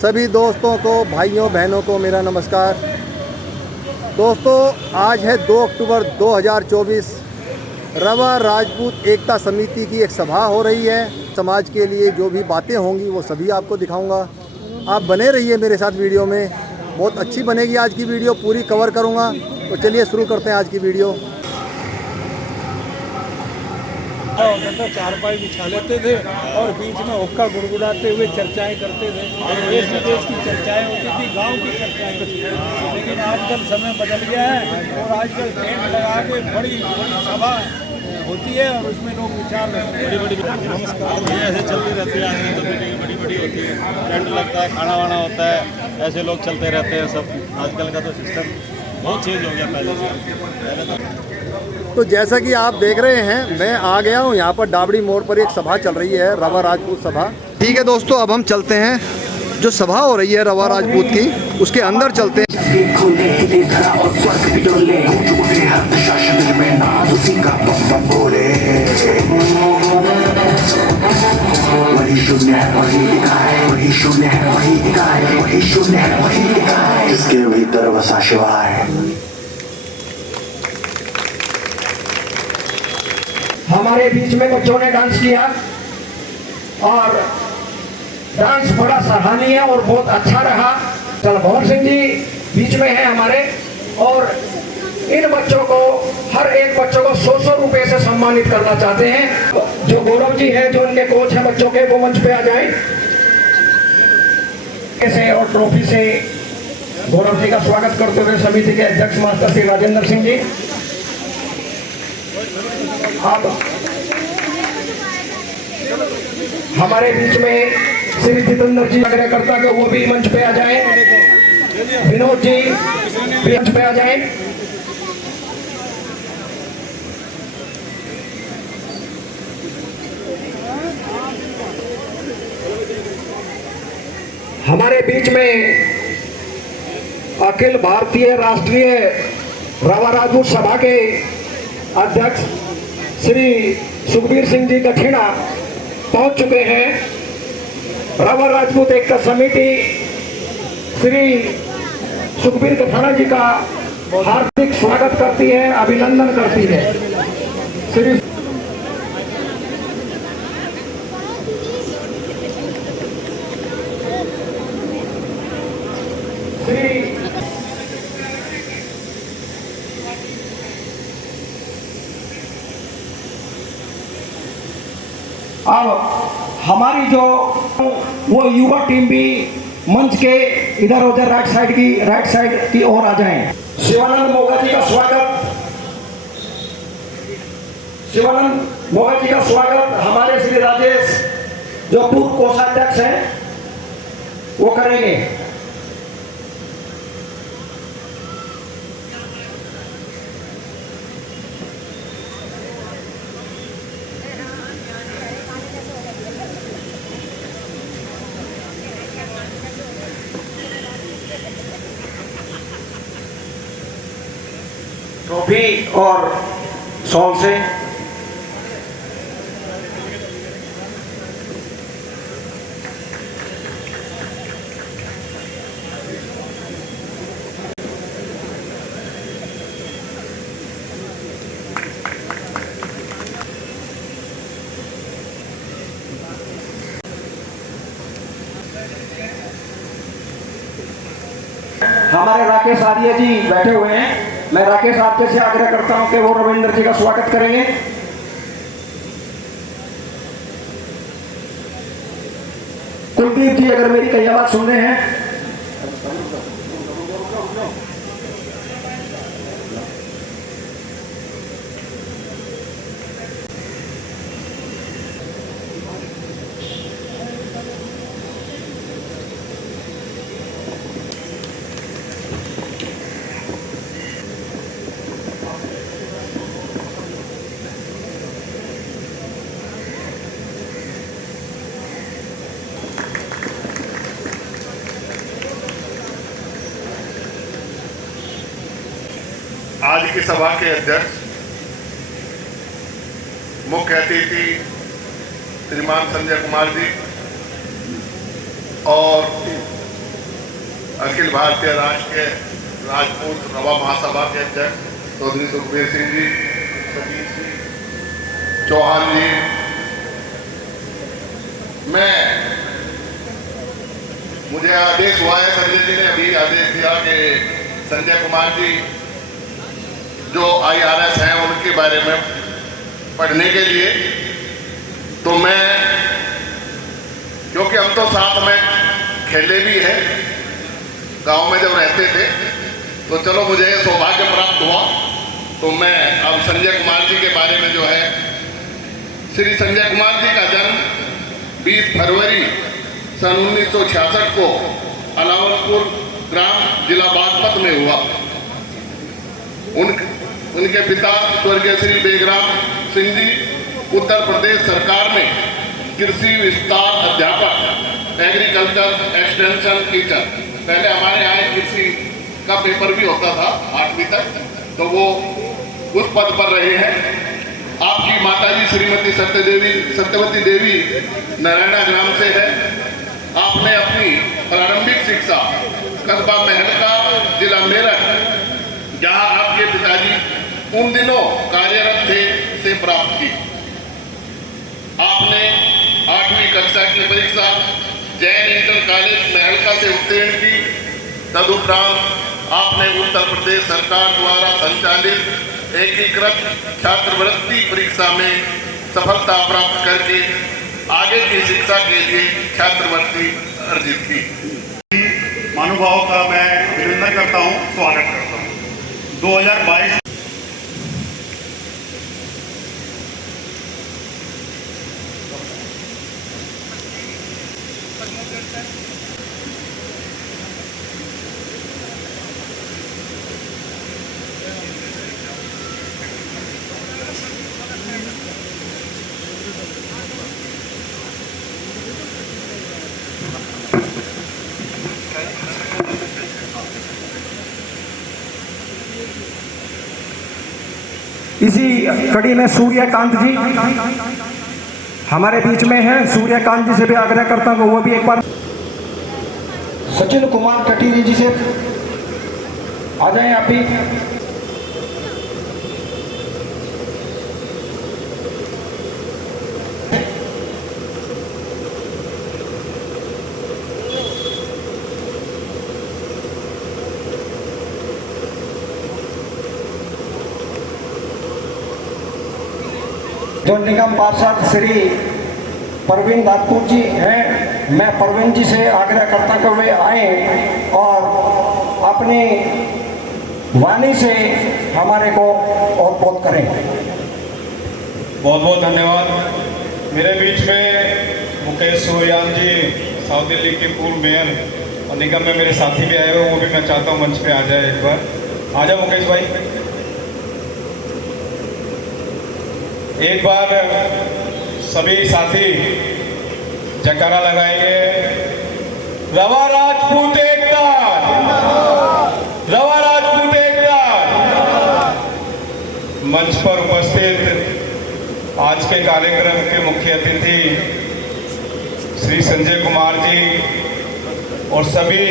सभी दोस्तों को, भाइयों बहनों को मेरा नमस्कार। दोस्तों, आज है 2 अक्टूबर 2024। रवा राजपूत एकता समिति की एक सभा हो रही है। समाज के लिए जो भी बातें होंगी वो सभी आपको दिखाऊंगा। आप बने रहिए मेरे साथ वीडियो में, बहुत अच्छी बनेगी आज की वीडियो, पूरी कवर करूंगा। तो चलिए शुरू करते हैं आज की वीडियो। चारपाई बिछा लेते थे और बीच में हुक्का गुड़गुड़ाते हुए चर्चाएं करते थे। देश विदेश की चर्चाएं होती थी, गांव की चर्चाएं होती थी। लेकिन आजकल समय बदल गया है और आजकल टेंट लगा के बड़ी सभा होती है और उसमें लोग विचार बड़ी नमस्कार ऐसे चलती रहती है। आदमी तो मीटिंग बड़ी होती है, टेंट लगता है, खाना वाना होता है, ऐसे लोग चलते रहते हैं सब। आजकल का तो सिस्टम बहुत चेंज हो गया पहले से। तो जैसा कि आप देख रहे हैं, मैं आ गया हूँ यहाँ पर डाबड़ी मोड़ पर। एक सभा चल रही है, रवा राजपूत सभा। ठीक है दोस्तों, अब हम चलते हैं जो सभा हो रही है रवा राजपूत की, उसके अंदर चलते हैं। वही शून्य है वही दिखाए, वही शून्य है वही दिखाए, वही शून्य है वही दिखाए, जिसके भीतर बसा शिवाय। हमारे बीच में बच्चों ने डांस किया और डांस बड़ा सराहनीय और बहुत अच्छा रहा। चल भंवर सिंह जी बीच में हैं हमारे, और इन बच्चों को, हर एक बच्चों को 100 रुपए से सम्मानित करना चाहते हैं। जो गौरव जी हैं, जो इनके कोच हैं बच्चों के, वो मंच पे आ जाएं। ऐसे और ट्रॉफी से गौरव जी का स्वागत करते हुए समिति के अध्यक्ष मास्टर श्री राजेंद्र सिंह जी। अब हमारे बीच में श्री जितेंद्र जी कार्यकर्ता के, वो भी मंच पे आ जाएं। विनोद जी भी मंच पे आ जाएं। हमारे बीच में अखिल भारतीय राष्ट्रीय रवा राजपूत सभा के अध्यक्ष श्री सुखबीर सिंह जी दक्षिणा पहुंच चुके हैं। रवा राजपूत एकता समिति श्री सुखबीर दक्षिणा जी का हार्दिक स्वागत करती है, अभिनंदन करती है। श्री अब हमारी जो वो युवा टीम भी मंच के इधर उधर राइट साइड की ओर आ जाएं। शिवानंद मोगा जी का स्वागत, शिवानंद मोगा जी का स्वागत हमारे श्री राजेश जो पूर्व कोषाध्यक्ष हैं वो करेंगे। ट्रॉफी और सॉन्ग से हमारे राकेश आर्य जी बैठे हुए हैं। मैं राकेश आर्य से आग्रह करता हूं कि वो रविंद्र जी का स्वागत करेंगे। कुलदीप जी अगर मेरी कई आवाज सुन रहे हैं, आज की सभा के अध्यक्ष मुख्य अतिथि श्रीमान संजय कुमार जी और अखिल भारतीय राष्ट्रीय राजपूत रवा महासभा के अध्यक्ष चौधरी सुखबीर सिंह जी, सतीश जी, चौहान जी, मुझे आदेश हुआ है, संजय जी ने अभी आदेश दिया कि संजय कुमार जी जो IRS हैं उनके बारे में पढ़ने के लिए, तो मैं, क्योंकि हम तो साथ में खेले भी हैं गांव में जब रहते थे, तो चलो मुझे सौभाग्य प्राप्त हुआ। तो मैं अब संजय कुमार जी के बारे में जो है, श्री संजय कुमार जी का जन्म 20 फरवरी सन 1966 को अलावलपुर ग्राम जिला बागपत में हुआ। उनके पिता स्वर्गीय श्री बेगराम सिंह जी उत्तर प्रदेश सरकार में कृषि विस्तार अध्यापक, एग्रीकल्चर एक्सटेंशन टीचर, पहले हमारे यहाँ कृषि का पेपर भी होता था 8वीं तक, तो वो उस पद पर रहे हैं। आपकी माताजी श्रीमती सत्यवती देवी नारायणा ग्राम से है। आपने अपनी प्रारंभिक शिक्षा कस्बा महलका, जिला मेरठ, जहां आपके पिताजी उन दिनों कार्यरत थे, से प्राप्त की। आपने 8वीं कक्षा की परीक्षा जैन इंटर कॉलेज महलका से उत्तीर्ण की। तदुपरांत आपने उत्तर प्रदेश सरकार द्वारा संचालित एकीकृत छात्रवृत्ति परीक्षा में सफलता प्राप्त करके आगे की शिक्षा के लिए छात्रवृत्ति अर्जित की। महानुभावों का मैं अभिनंदन करता हूं, स्वागत करता हूं। 2022 इसी कड़ी में सूर्यकांत जी हमारे बीच में हैं। सूर्यकांत जी से भी आग्रह करता हूँ वो भी एक बार सचिन कुमार कटीरी जी से आ जाएं आप भी। जो निगम पार्षद श्री परवीन राजपूत जी हैं, मैं परवीन जी से आग्रह करता कि वे आए और अपनी वाणी से हमारे को ओतप्रोत करें। बहुत बहुत धन्यवाद। मेरे बीच में मुकेश सूर्यान जी, साउथ दिल्ली के पूर्व मेयर और निगम में मेरे साथी भी आए हुए, वो भी मैं चाहता हूँ मंच पे आ जाए। एक बार आ जाओ मुकेश भाई। एक बार सभी साथी जयकारा लगाएंगे। रवा राजपूत एकता, रवा राजपूत एकता। मंच पर उपस्थित आज के कार्यक्रम के मुख्य अतिथि श्री संजय कुमार जी और सभी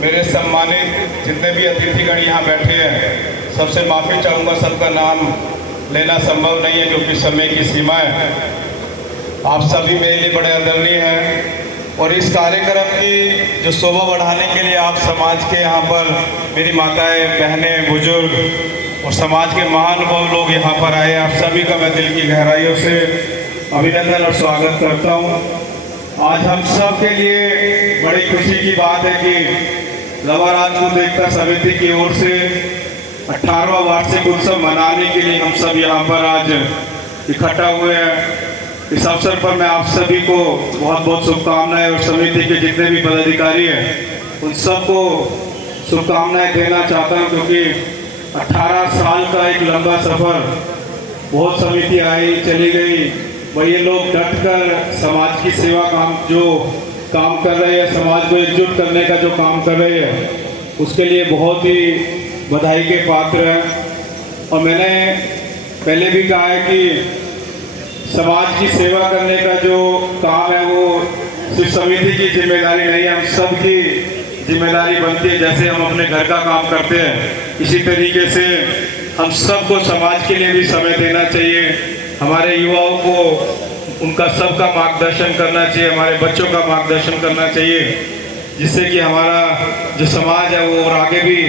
मेरे सम्मानित जितने भी अतिथिगण यहाँ बैठे हैं, सबसे माफ़ी चाहूँगा, सबका नाम लेना संभव नहीं है क्योंकि समय की सीमा है। आप सभी मेरे लिए बड़े आदरणीय हैं और इस कार्यक्रम की जो शोभा बढ़ाने के लिए आप समाज के यहाँ पर मेरी माताएं, बहनें, बुजुर्ग और समाज के महानुभाव लोग यहाँ पर आए, आप सभी का मैं दिल की गहराइयों से अभिनंदन और स्वागत करता हूँ। आज हम सब के लिए बड़ी खुशी की बात है कि रवा राजपूत एकता समिति की ओर से 18वां वार्षिक उत्सव मनाने के लिए हम सब यहाँ पर आज इकट्ठा हुए हैं। इस अवसर पर मैं आप सभी को बहुत बहुत शुभकामनाएं और समिति के जितने भी पदाधिकारी हैं उन सबको शुभकामनाएं देना चाहता हूँ, क्योंकि 18 साल का एक लंबा सफ़र, बहुत समिति आई चली गई, वही लोग डट कर समाज की सेवा जो काम कर रहे हैं, समाज को एकजुट करने का जो काम कर रहे हैं, उसके लिए बहुत ही बधाई के पात्र हैं। और मैंने पहले भी कहा है कि समाज की सेवा करने का जो काम है वो सिर्फ समिति की जिम्मेदारी नहीं है, हम सबकी जिम्मेदारी बनती है, जैसे हम अपने घर का काम करते हैं इसी तरीके से हम सबको समाज के लिए भी समय देना चाहिए। हमारे युवाओं को उनका सबका मार्गदर्शन करना चाहिए, हमारे बच्चों का मार्गदर्शन करना चाहिए, जिससे कि हमारा जो समाज है वो और आगे भी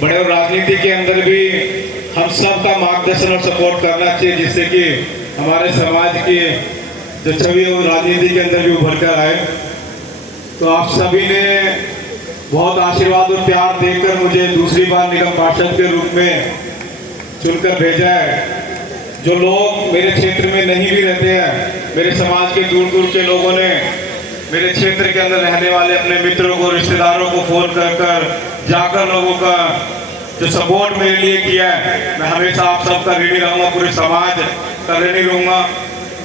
बढ़े। और राजनीति के अंदर भी हम सबका मार्गदर्शन और सपोर्ट करना चाहिए, जिससे कि हमारे समाज की जो छवि है वो राजनीति के अंदर भी उभर कर आए। तो आप सभी ने बहुत आशीर्वाद और प्यार देकर मुझे दूसरी बार निगम पार्षद के रूप में चुनकर भेजा है। जो लोग मेरे क्षेत्र में नहीं भी रहते हैं, मेरे समाज के दूर दूर के लोगों ने मेरे क्षेत्र के अंदर रहने वाले अपने मित्रों को, रिश्तेदारों को फोन कर जाकर लोगों का जो सपोर्ट मेरे लिए किया है, मैं हमेशा आप सबका ऋणी रहूँगा, पूरे समाज का ऋणी रहूँगा।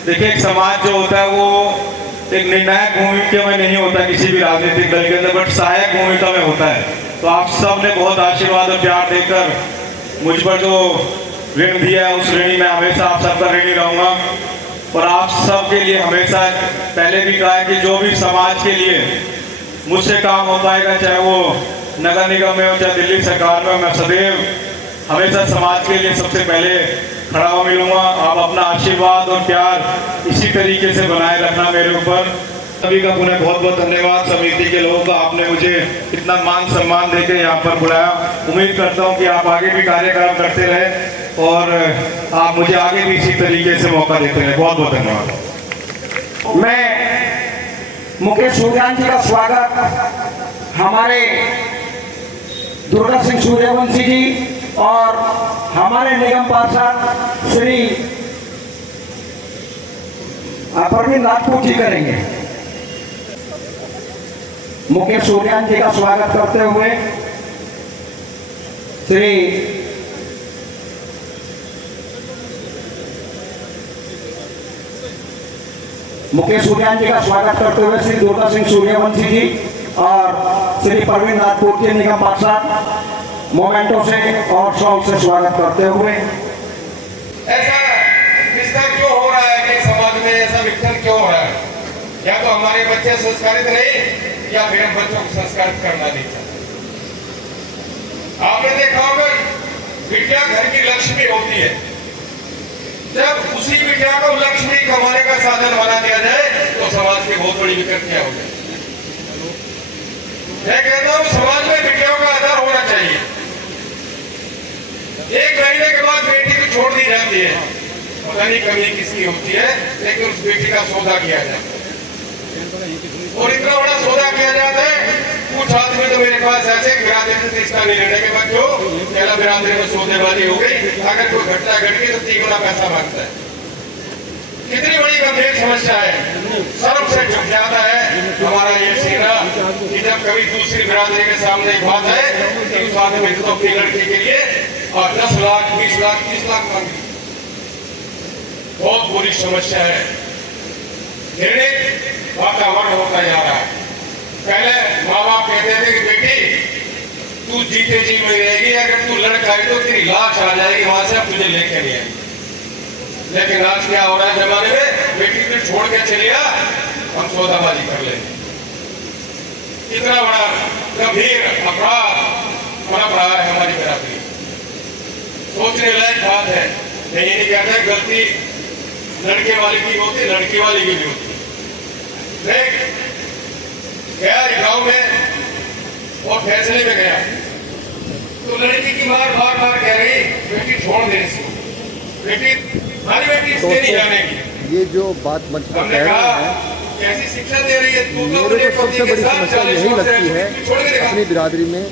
देखिए, एक समाज जो होता है वो एक निर्णायक भूमिका में नहीं होता किसी भी राजनीतिक दल के अंदर, बट सहायक भूमिका में होता है। तो आप सब ने बहुत आशीर्वाद और प्यार देकर मुझ पर जो ऋण दिया है, उस ऋणी में हमेशा आप सबका ऋणी रहूँगा। और आप सब के लिए हमेशा, पहले भी कहा है कि जो भी समाज के लिए मुझसे काम हो पाएगा, चाहे वो नगर निगम में हो चाहे दिल्ली सरकार में, मैं सदैव हमेशा समाज के लिए सबसे पहले खड़ा हो मिलूंगा। आप अपना आशीर्वाद और प्यार इसी तरीके से बनाए रखना मेरे ऊपर। सभी का पुनः बहुत बहुत धन्यवाद। समिति के लोगों का, आपने मुझे इतना मान सम्मान देकर यहाँ पर बुलाया। उम्मीद करता हूँ कि आप आगे भी कार्यक्रम करते रहे और आप मुझे आगे भी इसी तरीके से मौका देते रहे। बहुत बहुत धन्यवाद। मैं मुकेश सूर्यान जी का स्वागत हमारे दुर्गा सिंह सूर्यवंशी जी और हमारे निगम पार्षद श्री प्रवीण राजपूत जी करेंगे। मुकेश सूर्यान जी का स्वागत करते हुए श्री मुकेश सूर्यान जी का स्वागत करते हुए श्री दुर्गा सिंह सूर्यवंशी जी और श्री प्रवीण राजपूत जी निगम पार्षद मोमेंटो से और सॉन्ग से स्वागत करते हुए। ऐसा विस्तार क्यों हो रहा है कि समाज में ऐसा विघटन क्यों हो रहा है? या तो हमारे बच्चे संस्कारित नहीं, या फिर हम बच्चों को संस्कारित करना नहीं चाहते। आपने देखा होगा, बिटिया घर की लक्ष्मी होती है। जब उसी बिटिया को लक्ष्मी कमाने का साधन बना दिया जाए तो समाज की बहुत बड़ी विकृतियां हो जाए। मैं कहता हूं समाज में बिटियाओं का आदर होना चाहिए। 1 महीने के बाद बेटी को छोड़ दी जाती है, पता नहीं कमी किसकी होती है, लेकिन उस बेटी का सौदा किया जाता है। और इतना बड़ा सौदा किया जाता है, कुछ आदमी तो मेरे पास ऐसे बिरादरी से रिश्ता नहीं लेने के बाद जो पहला बिरादरी में सौदेबाजी हो गई, अगर कोई घटना घट गई तो 3 गुना पैसा मांगता है। कितनी बड़ी गंभीर समस्या है। सर्व से झुक जाता है हमारा ये सीना कि जब कभी दूसरी बिरादरी के सामने एक बात है कि उस आदमी को अपनी लड़की के लिए और 10 लाख 20 लाख 30 लाख मांगे। बहुत बुरी समस्या है। निर्णित वातावरण होता जा रहा है। पहले माँ बाप कहते थे कि बेटी तू जीते जी में रहेगी, अगर तू लड़का है तो तेरी लाश आ जाएगी वहां से, अब तुझे लेके नहीं आएगी। लेकिन आज क्या हो रहा है जमाने में, बेटी को छोड़ के चलिए, हम सौदाबाजी कर लेंगे। कितना बड़ा गंभीर अपराध पनप रहा है हमारी बिरादरी। सोचने लायक बात है। मैं ये नहीं कहता गलती लड़के वाले की होती, लड़की वाली की भी होती। गया गांव में और फैसले में गया तो लड़की की मां बार बार कह रही बेटी छोड़ दे इसको, बेटी हमारी बेटी इसके नहीं जानेगी। ये जो बात मंच पर कह रहे हैं, कैसी शिक्षा दे रही है? मेरे को सबसे बड़ी समस्या यही लगती है अपनी बिरादरी में।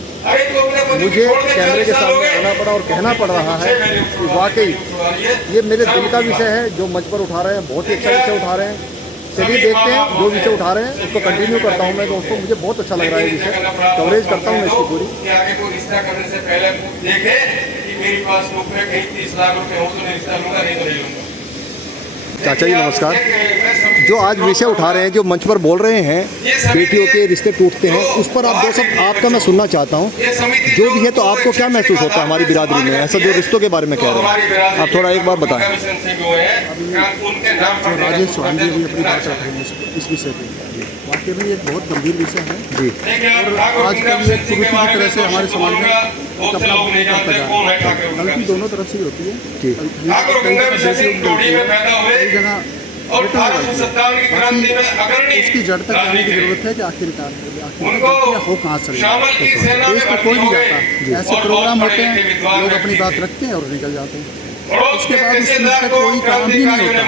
मुझे कैमरे के सामने आना पड़ा और कहना पड़ रहा है कि वाकई ये मेरे दिल का विषय है जो मंच पर उठा रहे हैं। बहुत ही अच्छा विषय उठा रहे हैं। चलिए देखते हैं जो विषय उठा रहे हैं उसको कंटिन्यू करता हूं मैं दोस्तों। मुझे बहुत अच्छा लग रहा है विषय, कवरेज करता हूं मैं इसकी पूरी। आगे कोई रिश्ता करने से पहले देखे कि मेरे पास रुपए कहीं 30 लाख रुपए हो तो रिश्ता लूंगा, नहीं तो नहीं लूंगा। चाचा जी नमस्कार। जो आज विषय उठा रहे हैं, जो मंच पर बोल रहे हैं बेटियों के रिश्ते टूटते हैं, उस पर आप 2 शब्द आपका मैं सुनना चाहता हूँ। जो भी है तो आपको क्या महसूस होता है हमारी बिरादरी में, ऐसा जो रिश्तों के बारे में कह रहे हैं, आप थोड़ा एक बार बताएं। राजेश चौहान जी अभी अपनी बात रख रहे हैं इस विषय पर। वाकई में ये एक बहुत गंभीर विषय है जी। और आजकल ये कुरीति की तरह से हमारे समाज में एक अपना करता जा रहा है। गलती दोनों तरफ से ही होती है। जी। कई जगह उसकी जड़ तक जाने की जरूरत है कि आखिरकार हो कहाँ से देश में कोई नहीं जाता। ऐसे प्रोग्राम होते हैं, लोग अपनी बात रखते हैं और निकल जाते हैं। उसके बाद उस चीज़ पे कोई काम भी नहीं होता।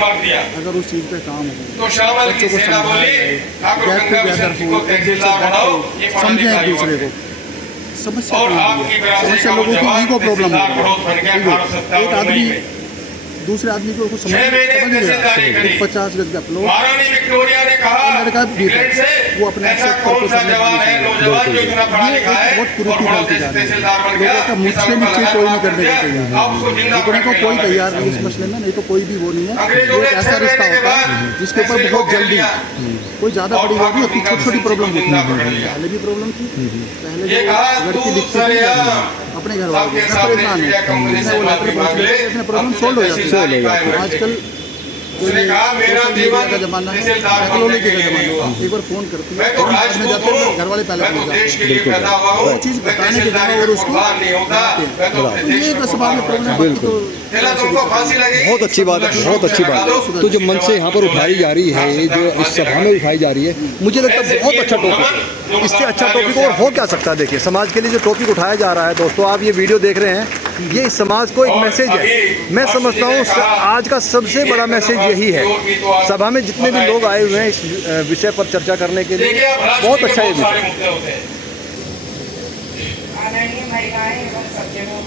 अगर उस चीज़ पे काम हो, बच्चों को समझाया जाए, गेट टुगेदर हो, एक दूसरे बैठो, समझें एक दूसरे को। समस्या समस्या लोगों की ईगो प्रॉब्लम है। एक आदमी दूसरे आदमी को कुछ समझ नहीं रहा। 50 गज का प्लॉट लड़का वो अपने बहुत कुरीति डालती जा रही है। लोगों का मुझसे नीचे कोई नहीं करने को तैयार, रुकने को कोई तैयार नहीं इस मसले में। नहीं तो कोई भी वो नहीं है। वो एक ऐसा रिश्ता होता है जिसके ऊपर बहुत जल्दी कोई ज़्यादा बड़ी बात नहीं होती, छोटी छोटी प्रॉब्लम होती है। पहले भी प्रॉब्लम थी, पहले जो लड़की दिखती थी अपने घर वालों परेशान है, वो लेटर पहुँच गए, अपने प्रॉब्लम सोल्व हो जाती है। आजकल सोशल मीडिया का जमाना है, टेक्नोलॉजी का जमाना है। एक बार फोन करती है, जाते हैं घर वाले पहले पहुँच जाते हैं। वो चीज़ बताने के जगह और उसको ये एक सवाल प्रॉब्लम। बिल्कुल बहुत अच्छी बात है, बहुत अच्छी बात है। तो जो मन से यहाँ पर उठाई जा रही है, जो इस सभा में उठाई जा रही है, मुझे लगता है बहुत अच्छा टॉपिक है। इससे अच्छा टॉपिक और हो क्या सकता है। देखिए, समाज के लिए जो टॉपिक उठाया जा रहा है, दोस्तों आप ये वीडियो देख रहे हैं, ये इस समाज को एक मैसेज है। मैं समझता हूँ आज का सबसे बड़ा मैसेज यही है। सभा में जितने भी लोग आए हुए हैं इस विषय पर चर्चा करने के लिए, बहुत अच्छा ये विषय। आदरणीय महिलाएं एवं सज्जनों,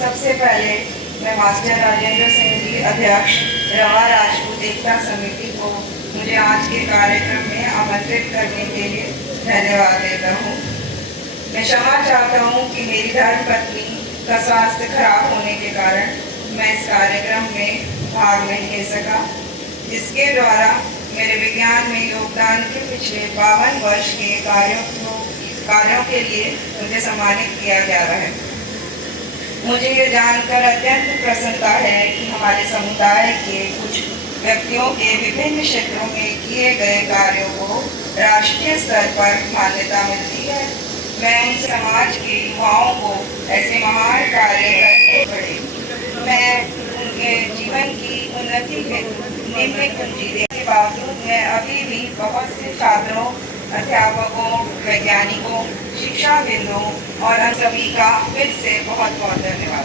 सबसे पहले मैं मास्टर राजेंद्र सिंह जी, अध्यक्ष रवा राजपूत एकता समिति को मुझे आज के कार्यक्रम में आमंत्रित करने के लिए धन्यवाद देता हूँ। मैं क्षमा चाहता हूँ कि मेरी धर्मपत्नी का स्वास्थ्य खराब होने के कारण मैं इस कार्यक्रम में भाग नहीं ले सका, जिसके द्वारा मेरे विज्ञान में योगदान के पिछले 52 वर्ष के कार्यों के लिए मुझे सम्मानित किया जा रहा है। मुझे ये जानकर अत्यंत प्रसन्नता है कि हमारे समुदाय के कुछ व्यक्तियों के विभिन्न क्षेत्रों में किए गए कार्यों को राष्ट्रीय स्तर पर मान्यता मिलती है। मैं उन समाज के युवाओं को ऐसे महान कार्य करने पड़े। मैं उनके जीवन की उन्नति हेतु निम्न पूंजी देने के बावजूद मैं अभी भी बहुत से छात्रों, अध्यापकों, वैज्ञानिकों, शिक्षाविदों और हम सभी का फिर से बहुत बहुत धन्यवाद।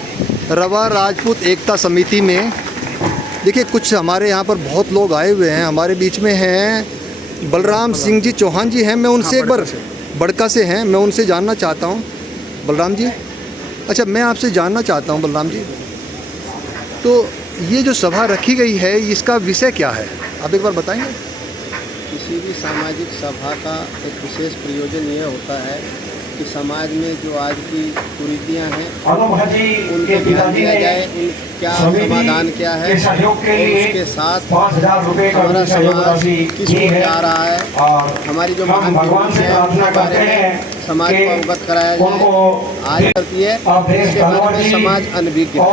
रवा राजपूत एकता समिति में देखिए कुछ हमारे यहाँ पर बहुत लोग आए हुए हैं। हमारे बीच में हैं बलराम सिंह जी चौहान जी हैं। मैं उनसे एक बार बड़का से हैं, मैं उनसे जानना चाहता हूँ। बलराम जी, अच्छा मैं आपसे जानना चाहता हूँ बलराम जी, तो ये जो सभा रखी गई है इसका विषय क्या है, आप एक बार बताएंगे। किसी भी सामाजिक सभा का एक विशेष प्रयोजन ये होता है कि समाज में जो आज की कुरीतियाँ हैं उनके ध्यान दिया जाए, क्या समाधान क्या है, और उसके साथ हमारा समाज किस ओर जा रहा है, हमारी जो महान विभूति है उनके बारे में समाज को अवगत कराया जाए। आज करती है इसके बारे में समाज अनभिज्ञ है।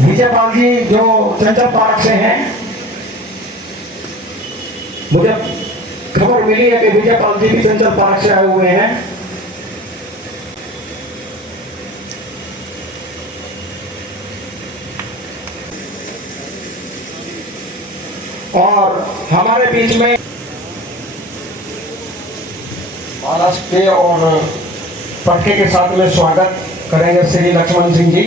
विजयपाल जी जो चंचल पार्क से हैं, मुझे खबर मिली है कि विजयपाल जी भी चंचल पार्क से आए हुए हैं। और हमारे बीच में महाराष्ट्र के और पटके के साथ में स्वागत करेंगे श्री लक्ष्मण सिंह जी।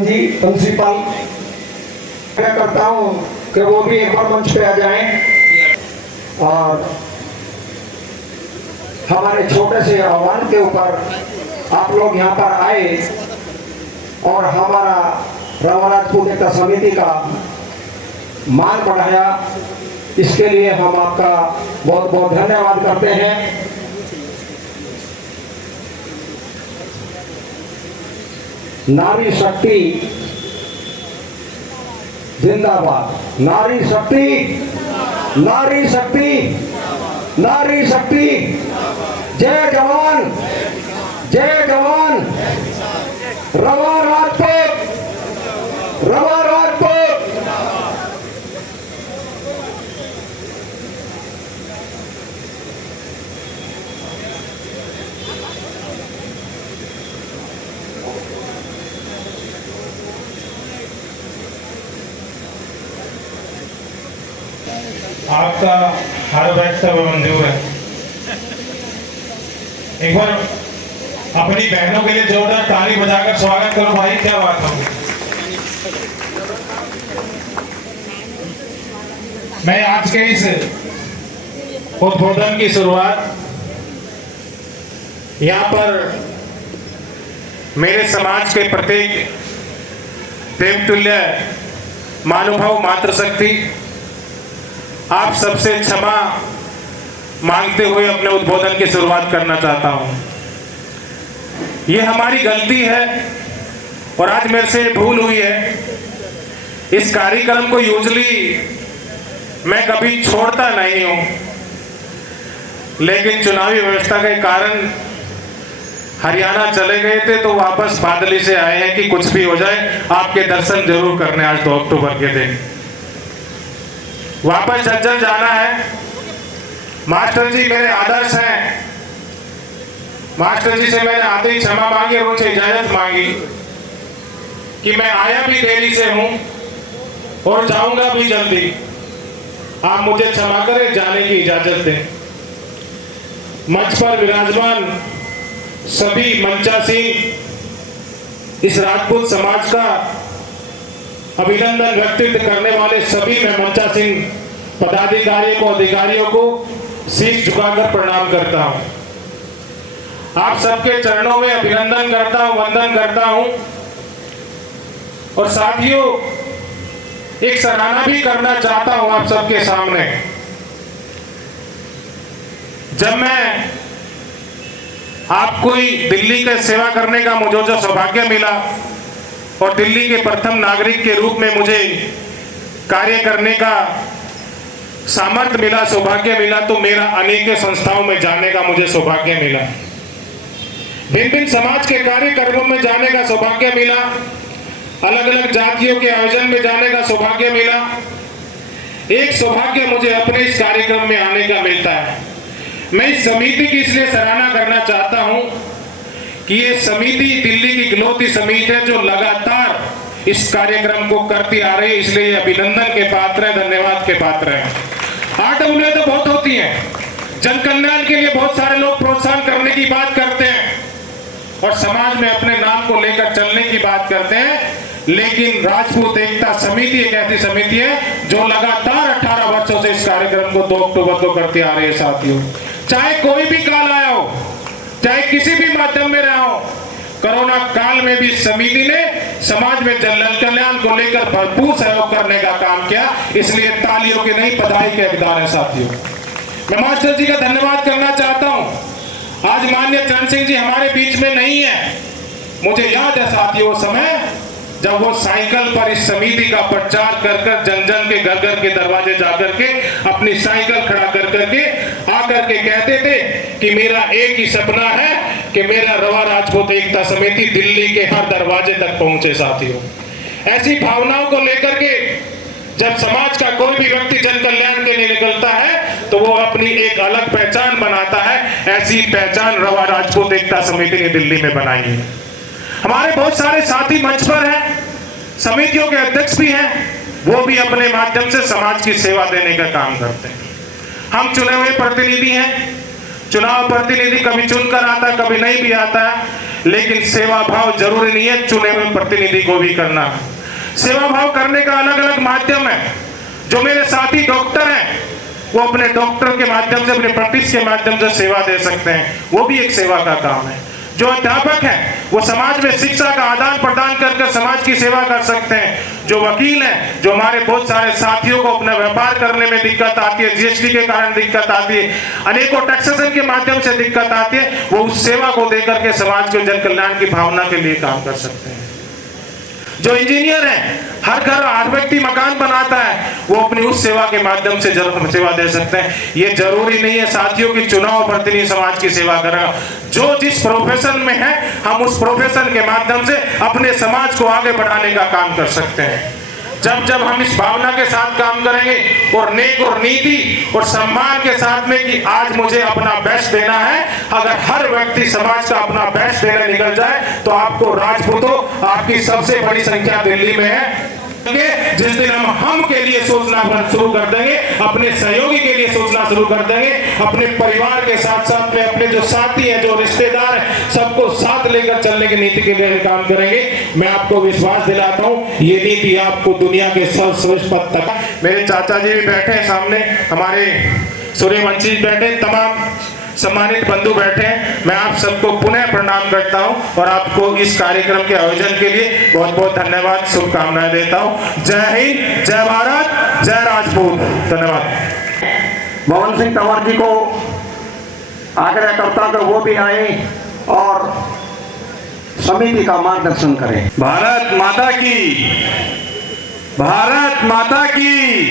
जी प्रिंसिपल, मैं करता हूँ कि वो भी एक बार मंच पे आ जाएं और हमारे छोटे से आह्वान के ऊपर आप लोग यहाँ पर आए और हमारा रवा राजपूत एकता समिति का मान बढ़ाया। इसके लिए हम आपका बहुत बहुत धन्यवाद करते हैं। नारी शक्ति जिंदाबाद। नारी शक्ति, नारी शक्ति, नारी शक्ति। जय जवान, जय जवान। रवा राजपूत, रवा राजपूत। आपका हर वक्तव्य मंजूर है। एक बार अपनी बहनों के लिए जोरदार ताली बजाकर स्वागत करो भाई, क्या बात है। मैं आज के इस उद्बोधन की शुरुआत यहाँ पर मेरे समाज के प्रत्येक देवतुल्य महानुभाव मातृशक्ति आप सबसे क्षमा मांगते हुए अपने उद्बोधन की शुरुआत करना चाहता हूं। ये हमारी गलती है और आज मेरे से भूल हुई है। इस कार्यक्रम को यूजली मैं कभी छोड़ता नहीं हूं, लेकिन चुनावी व्यवस्था के कारण हरियाणा चले गए थे तो वापस बादली से आए हैं कि कुछ भी हो जाए आपके दर्शन जरूर करने आज 2 अक्टूबर के दिन वापस झज्जर जाना है। मास्टर जी मेरे आदर्श हैं। मास्टर जी से मैंने आते ही क्षमा मांगी और उनसे इजाजत मांगी कि मैं आया भी देरी से हूं और जाऊंगा भी जल्दी। आप मुझे क्षमा करें, जाने की इजाजत दें। मंच पर विराजमान सभी मंचासीन इस राजपूत समाज का अभिनंदन व्यक्तित्व करने वाले सभी मैं मंचासीन पदाधिकारियों को, अधिकारियों को शीश झुकाकर प्रणाम करता हूं। आप सबके चरणों में अभिनंदन करता हूं, वंदन करता हूं। और साथियों, एक सराहना भी करना चाहता हूं आप सबके सामने। जब मैं आपको दिल्ली के सेवा करने का मुझे जो सौभाग्य मिला और दिल्ली के प्रथम नागरिक के रूप में मुझे कार्य करने का सामर्थ्य मिला, सौभाग्य मिला, तो मेरा अनेक संस्थाओं में जाने का मुझे सौभाग्य मिला। भिन्न भिन्न समाज के कार्यक्रमों में जाने का सौभाग्य मिला, अलग अलग जातियों के आयोजन में जाने का सौभाग्य मिला। एक सौभाग्य मुझे अपने इस कार्यक्रम में आने का मिलता है। मैं इस समिति की इसलिए सराहना करना चाहता हूं कि ये समिति दिल्ली की इकलौती समिति है जो लगातार इस कार्यक्रम को करती आ रही है, इसलिए अभिनंदन के पात्र है, धन्यवाद के पात्र है। आठवले तो बहुत होती हैं, जन कल्याण के लिए बहुत सारे लोग प्रोत्साहन करने की बात करते हैं और समाज में अपने नाम को लेकर चलने की बात करते हैं, लेकिन राजपूत एकता समिति एक ऐसी समिति है जो लगातार 18 वर्षों से इस कार्यक्रम को 2 अक्टूबर को करती आ रही है। साथियों, चाहे कोई भी काल आया हो, चाहे किसी भी माध्यम में रहा हो, कोरोना काल में भी समिति ने समाज में जन कल्याण को लेकर भरपूर सहयोग करने का काम किया, इसलिए तालियों की नहीं बधाई के हकदार है। साथियों, मैं मास्टर जी का धन्यवाद करना चाहता हूं। आज माननीय चरण सिंह जी हमारे बीच में नहीं है। मुझे याद है साथियों वो समय जब वो साइकिल पर इस समिति का प्रचार कर कर जन जन के घर घर के दरवाजे जाकर के अपनी साइकिल खड़ा कर करके आकर के कहते थे कि मेरा एक ही सपना है कि मेरा रवा राजपूत एकता समिति दिल्ली के हर दरवाजे तक पहुंचे। साथियों, ऐसी भावनाओं को लेकर के जब समाज का कोई भी व्यक्ति जन कल्याण के लिए निकलता है तो वो अपनी एक अलग पहचान बनाता है। ऐसी पहचान रवा राजपूत एकता समिति ने दिल्ली में बनाई है। हमारे बहुत सारे साथी मंच पर हैं, समितियों के अध्यक्ष भी हैं, वो भी अपने माध्यम से समाज की सेवा देने का काम करते हैं। हम चुने हुए प्रतिनिधि हैं। चुनाव प्रतिनिधि कभी चुनकर आता है, कभी नहीं भी आता है, लेकिन सेवा भाव जरूरी नहीं है चुने हुए प्रतिनिधि को भी करना है। सेवा भाव करने का अलग अलग माध्यम है। जो मेरे साथी डॉक्टर हैं वो अपने डॉक्टर के माध्यम से, अपने प्रैक्टिस के माध्यम से सेवा दे सकते हैं, वो भी एक सेवा का काम है। जो अध्यापक हैं वो समाज में शिक्षा का आदान प्रदान कर समाज की सेवा कर सकते हैं। जो वकील हैं, जो हमारे बहुत सारे साथियों को अपना व्यापार करने में दिक्कत आती है, जीएसटी के कारण दिक्कत आती है, अनेकों टैक्सेशन के माध्यम से दिक्कत आती है, वो उस सेवा को देकर के समाज के जन कल्याण की भावना के लिए काम कर सकते हैं। जो इंजीनियर हैं हर घर हर व्यक्ति मकान बनाता है, वो अपनी उस सेवा के माध्यम से सेवा दे सकते हैं। ये जरूरी नहीं है साथियों कि चुनाव प्रतिनिधि समाज की सेवा करेगा। जो जिस प्रोफेशन में है, हम उस प्रोफेशन के माध्यम से अपने समाज को आगे बढ़ाने का काम कर सकते हैं। जब जब हम इस भावना के साथ काम करेंगे और नेक और नीति और सम्मान के साथ में कि आज मुझे अपना बेस्ट देना है, अगर हर व्यक्ति समाज का अपना बेस्ट देने निकल जाए तो आपको राजपूतों, आपकी सबसे बड़ी संख्या दिल्ली में है। जिस दिन हम के लिए सोचना शुरू कर देंगे, अपने सहयोगी के लिए सोचना शुरू कर देंगे, अपने परिवार के साथ साथ में अपने जो साथी हैं, जो रिश्तेदार हैं, सबको साथ लेकर चलने की नीति के लिए काम करेंगे। मैं आपको विश्वास दिलाता हूं, ये नीति आपको दुनिया के सर्वश्रेष्ठ पद तक। मेरे चाचा जी भी बैठे हैं सामने, हमारे सूर्यवंशी बैठे, तमाम सम्मानित बंधु बैठे हैं। मैं आप सबको पुनः प्रणाम करता हूं और आपको इस कार्यक्रम के आयोजन के लिए बहुत बहुत धन्यवाद, शुभकामनाएं देता हूं। जय हिंद, जय भारत, जय राजपूत। धन्यवाद। मोहन सिंह तंवर जी को आग्रह करता हूं कि वो भी आए और समिति का मार्गदर्शन करें। भारत माता की, भारत माता की,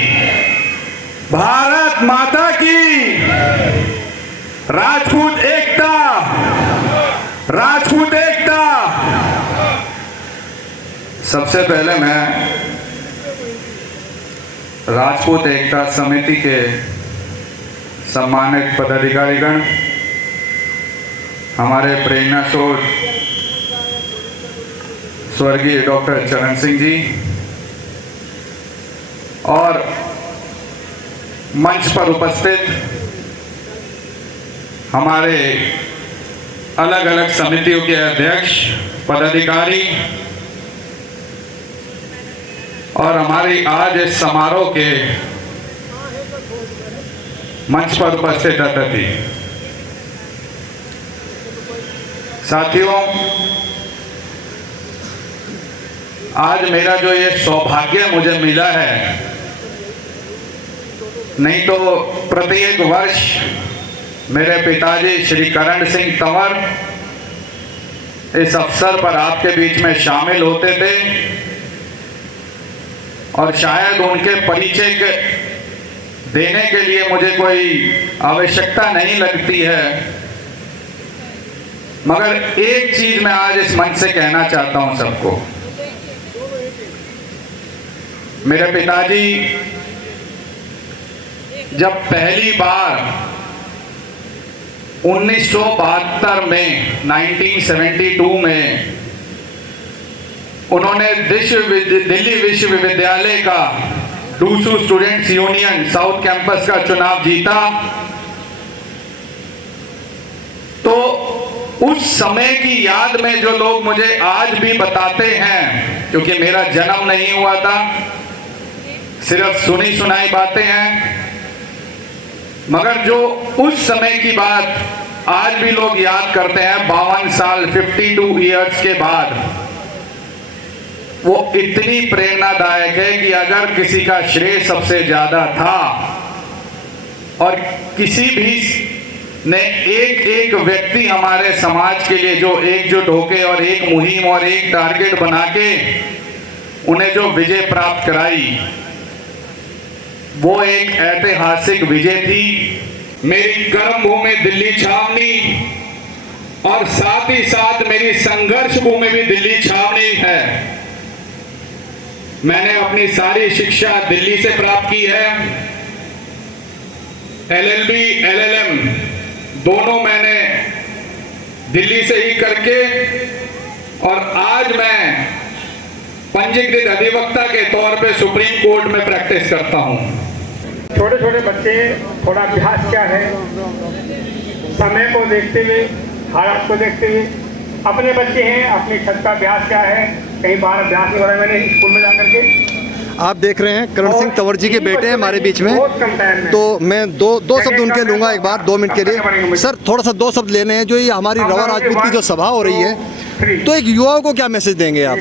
भारत माता की। राजपूत एकता, राजपूत एकता। सबसे पहले मैं राजपूत एकता समिति के सम्मानित पदाधिकारीगण, हमारे प्रेरणा स्रोत स्वर्गीय डॉक्टर चरण सिंह जी और मंच पर उपस्थित हमारे अलग अलग समितियों के अध्यक्ष, पदाधिकारी और हमारी आज इस समारोह के मंच पर उपस्थित अतिथि साथियों, आज मेरा जो ये सौभाग्य मुझे मिला है, नहीं तो प्रत्येक वर्ष मेरे पिताजी श्री करण सिंह तंवर इस अवसर पर आपके बीच में शामिल होते थे और शायद उनके परिचय देने के लिए मुझे कोई आवश्यकता नहीं लगती है, मगर एक चीज मैं आज इस मंच से कहना चाहता हूं सबको। मेरे पिताजी जब पहली बार 1972 में 1972 में उन्होंने दिल्ली विश्वविद्यालय का DUSU students union south campus का चुनाव जीता, तो उस समय की याद में जो लोग मुझे आज भी बताते हैं, क्योंकि मेरा जन्म नहीं हुआ था, सिर्फ सुनी सुनाई बातें हैं, मगर जो उस समय की बात आज भी लोग याद करते हैं 52 साल 52 इयर्स के बाद, वो इतनी प्रेरणादायक है कि अगर किसी का श्रेय सबसे ज्यादा था और किसी भी ने एक व्यक्ति हमारे समाज के लिए जो एकजुट होके और एक मुहिम और एक टारगेट बना के उन्हें जो विजय प्राप्त कराई, वो एक ऐतिहासिक विजय थी। मेरी कर्म भूमि दिल्ली छावनी और साथ ही साथ मेरी संघर्ष भूमि भी दिल्ली छावनी है। मैंने अपनी सारी शिक्षा दिल्ली से प्राप्त की है। LLB, LLM दोनों मैंने दिल्ली से ही करके, और आज मैं पंजीकृत अधिवक्ता के तौर पे सुप्रीम कोर्ट में प्रैक्टिस करता हूं। छोटे छोटे बच्चे थोड़ा अभ्यास क्या है, समय को देखते हुए, हालात को देखते हुए, अपने बच्चे हैं, अपनी छत का अभ्यास क्या है, कहीं बाहर अभ्यास नहीं हो रहा है मैंने स्कूल में जाकर के। आप देख रहे हैं करण सिंह तंवर जी के बेटे हैं हमारे बीच में, तो मैं दो शब्द उनके लूंगा एक बार 2 मिनट के लिए। सर थोड़ा सा 2 शब्द लेने हैं, जो ये हमारी रवा राजपूत की जो सभा हो रही है, तो एक युवाओं को क्या मैसेज देंगे आप?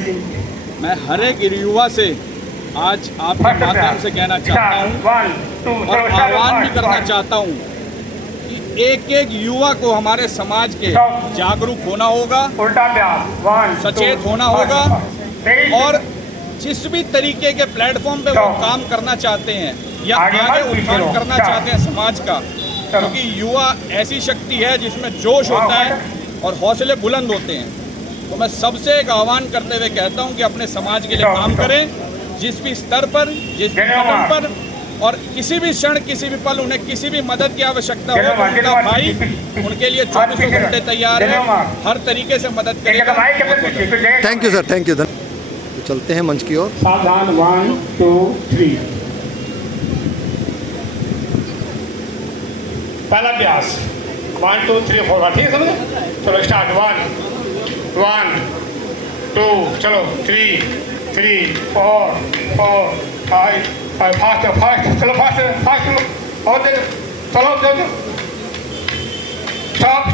मैं हर एक युवा से आज आपके माध्यम से कहना चाहता हूँ और आह्वान भी करना चाहता हूँ कि एक युवा को हमारे समाज के जागरूक होना होगा, सचेत होना होगा और जिस भी तरीके के प्लेटफॉर्म पे वो काम करना चाहते हैं या आगे उत्थान करना चाहते हैं समाज का, क्योंकि युवा ऐसी शक्ति है जिसमें जोश होता है और हौसले बुलंद होते हैं। तो मैं सबसे एक आह्वान करते हुए कहता हूं कि अपने समाज के लिए काम करें, जिस भी स्तर पर, जिस भी कदम पर, और किसी भी क्षण, किसी भी पल उन्हें किसी भी मदद की आवश्यकता हो तो उनका भाई उनके लिए 24 घंटे तैयार है, हर तरीके से मदद करेगा। Thank you sir, thank you. तो चलते हैं मंच की ओर। सावधान, 1 2 3। पहला अभ्यास 1 2 3 4, ठीक है समझे? चलो स्टार्ट। 1 2 चलो 3 3 4 4 5 फास्ट चलो, फास्ट और देर चलो। Stop.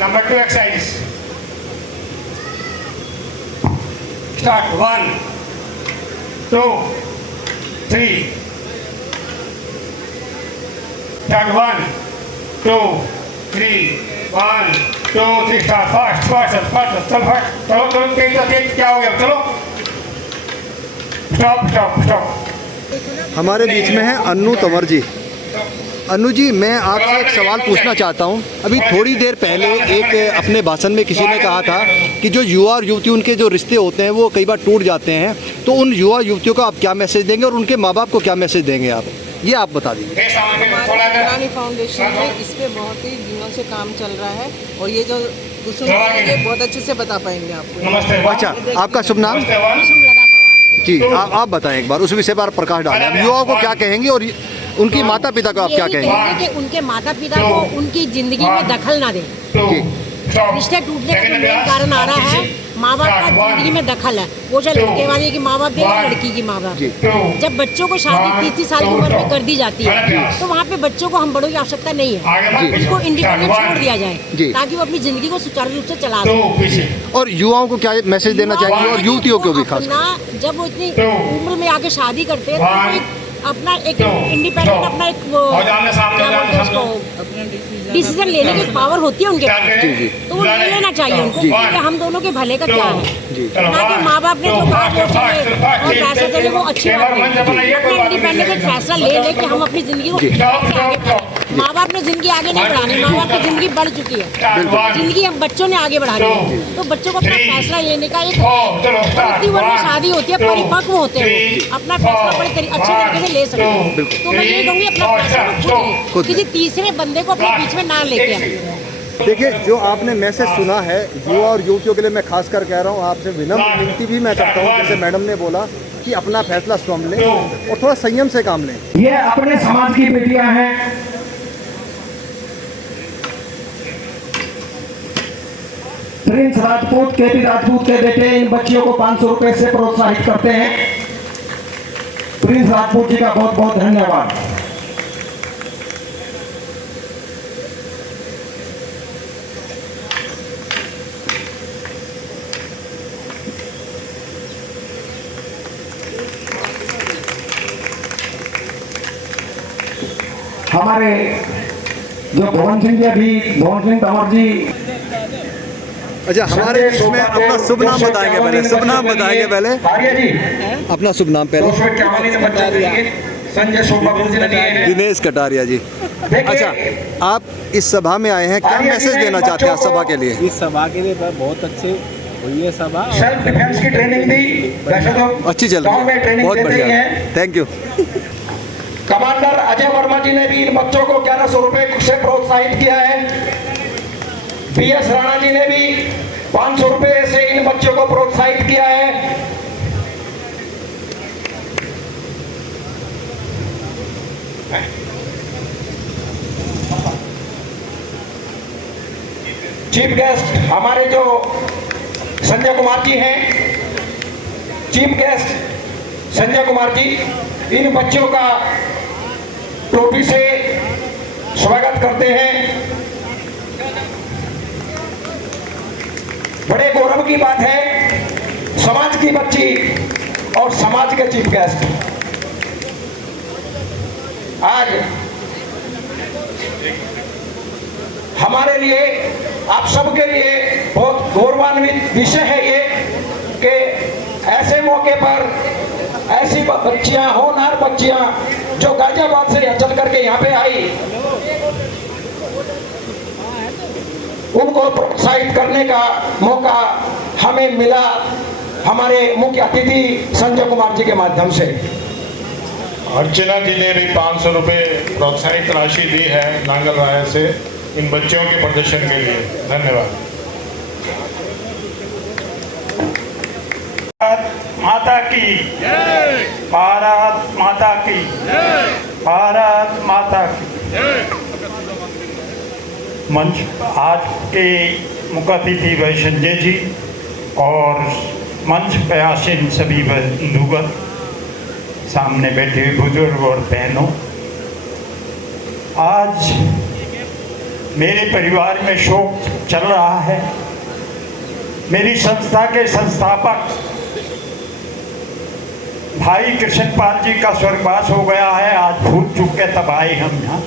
Number 2 exercise start. 1 2 3 start. 1 2 3 1 2 3 start. Fast चलो तेज क्या हो गया? चलो स्टॉप। हमारे बीच में है अन्नू तंवर जी। अन्नू जी, मैं आपसे एक सवाल पूछना चाहता हूं। अभी थोड़ी देर पहले एक अपने भाषण में किसी ने कहा था कि जो युवा और युवती, उनके जो रिश्ते होते हैं वो कई बार टूट जाते हैं, तो उन युवा युवतियों को आप क्या मैसेज देंगे और उनके माँ बाप को क्या मैसेज देंगे आप, ये आप बता दीजिए। हमारी फाउंडेशन में इस पर बहुत ही दिनों से काम चल रहा है और ये जो कुसुम ये बहुत अच्छे से बता पाएंगे आपको। अच्छा, आपका शुभ नाम? जी, आप बताएं एक बार, उस विषय पर प्रकाश डालें। युवाओं को क्या कहेंगे और उनके माता पिता को आप क्या कहेंगे? कि उनके माता पिता को उनकी जिंदगी में दखल ना दें। रिश्ते टूटने का जो मेन कारण आ रहा है, माँ बाप का जिंदगी में दखल है। वो चाहे लड़के वाले की माँ बाप दे या लड़की की माँ बाप। जब बच्चों को शादी 30 साल की उम्र में कर दी जाती है तो वहाँ पे बच्चों को हम बड़ों की आवश्यकता नहीं है, उनको इंडिपेंडेंट छोड़ दिया जाए ताकि वो अपनी जिंदगी को सुचारू रूप से चला सके। और युवाओं को क्या मैसेज देना चाहिए और युवतियों को भी खास? जब वो इतनी उम्र में आके शादी करते हैं तो अपना एक इंडिपेंडेंट अपना एक डिसीजन लेने की पावर होती है उनके पास, तो वो ले लेना चाहिए उनको कि हम दोनों के भले का क्या है। ना कि माँ बाप ने जो कहा वो चले और पैसा चले, वो अच्छी बात नहीं। अपना इंडिपेंडेंट एक फैसला ले कि हम अपनी जिंदगी को कैसे आगे बढ़ाएं। माँ बाप ने जिंदगी आगे नहीं बढ़ानी, माँ बाप की जिंदगी बढ़ चुकी है, जिंदगी हम बच्चों ने आगे बढ़ानी है। तो बच्चों को अपना फैसला लेने का एक इतनी उम्र में शादी होती है, परिपक्व होते हैं, अपना फैसला बड़े अच्छे तरीके से ले सकते हैं। तो मैं ये कहूँगी अपना फैसला खुद किसी तीसरे बंदे को अपने बीच में ना लेके आए। देखिए, जो आपने मैसेज सुना है युवा और युवतियों के लिए, मैं खास कर कह रहा हूँ, आपसे विनम्र विनती भी मैं करता हूँ, जैसे मैडम ने बोला कि अपना फैसला स्वयं लें और थोड़ा संयम से काम लें। ये अपने समाज की बेटियां हैं। प्रिंस राजपूत, केपी राजपूत के बेटे इन बच्चियों को 500 रुपए से प्रोत्साहित करते हैं। प्रिंस राजपूत जी का बहुत बहुत धन्यवाद। हमारे जो भवन सिंह तंवर जी। अच्छा, हमारे बीच में अपना शुभ नाम बताएंगे पहले, शुभ नाम बताएंगे पहले, अपना शुभ नाम पहले। संजय सोपापुर जी ने दिए हैं। दिनेश कटारिया जी। अच्छा, आप इस सभा में आए हैं, क्या मैसेज देना चाहते हैं सभा के लिए? इस सभा के लिए बहुत अच्छे हुई है सभा, सेल्फ डिफेंस की ट्रेनिंग दी, अच्छी चल रही है, बहुत बढ़िया, thank you. Commander Ajay Verma ji ने भी इन बच्चों को 1100 रुपए से प्रोत्साहित किया है। PS राणा जी ने भी 500 रुपए से इन बच्चों को प्रोत्साहित किया है। चीफ गेस्ट हमारे जो संजय कुमार जी हैं, चीफ गेस्ट संजय कुमार जी इन बच्चों का टोपी से स्वागत करते हैं। बड़े गौरव की बात है, समाज की बच्ची और समाज के चीफ गेस्ट आज हमारे लिए, आप सबके लिए बहुत गौरवान्वित विषय है ये कि ऐसे मौके पर ऐसी बच्चियां, होनहार बच्चियां जो गाजियाबाद से चल करके यहाँ पे आई, उनको प्रोत्साहित करने का मौका हमें मिला हमारे मुख्य अतिथि संजय कुमार जी के माध्यम से। अर्चना जी ने भी 500 रुपये प्रोत्साहित राशि दी है नांगल राय से इन बच्चों के प्रदर्शन के लिए। धन्यवाद। माता की भारत माता की भारत माता की। मंच आज के मुख्य अतिथि भाई संजय जी और मंच पे आसीन सभी बंधुगण, सामने बैठे बुजुर्ग और बहनों, आज मेरे परिवार में शोक चल रहा है। मेरी संस्था के संस्थापक भाई कृष्णपाल जी का स्वर्गवास हो गया है। आज भूल चूक के तब आए हम यहाँ।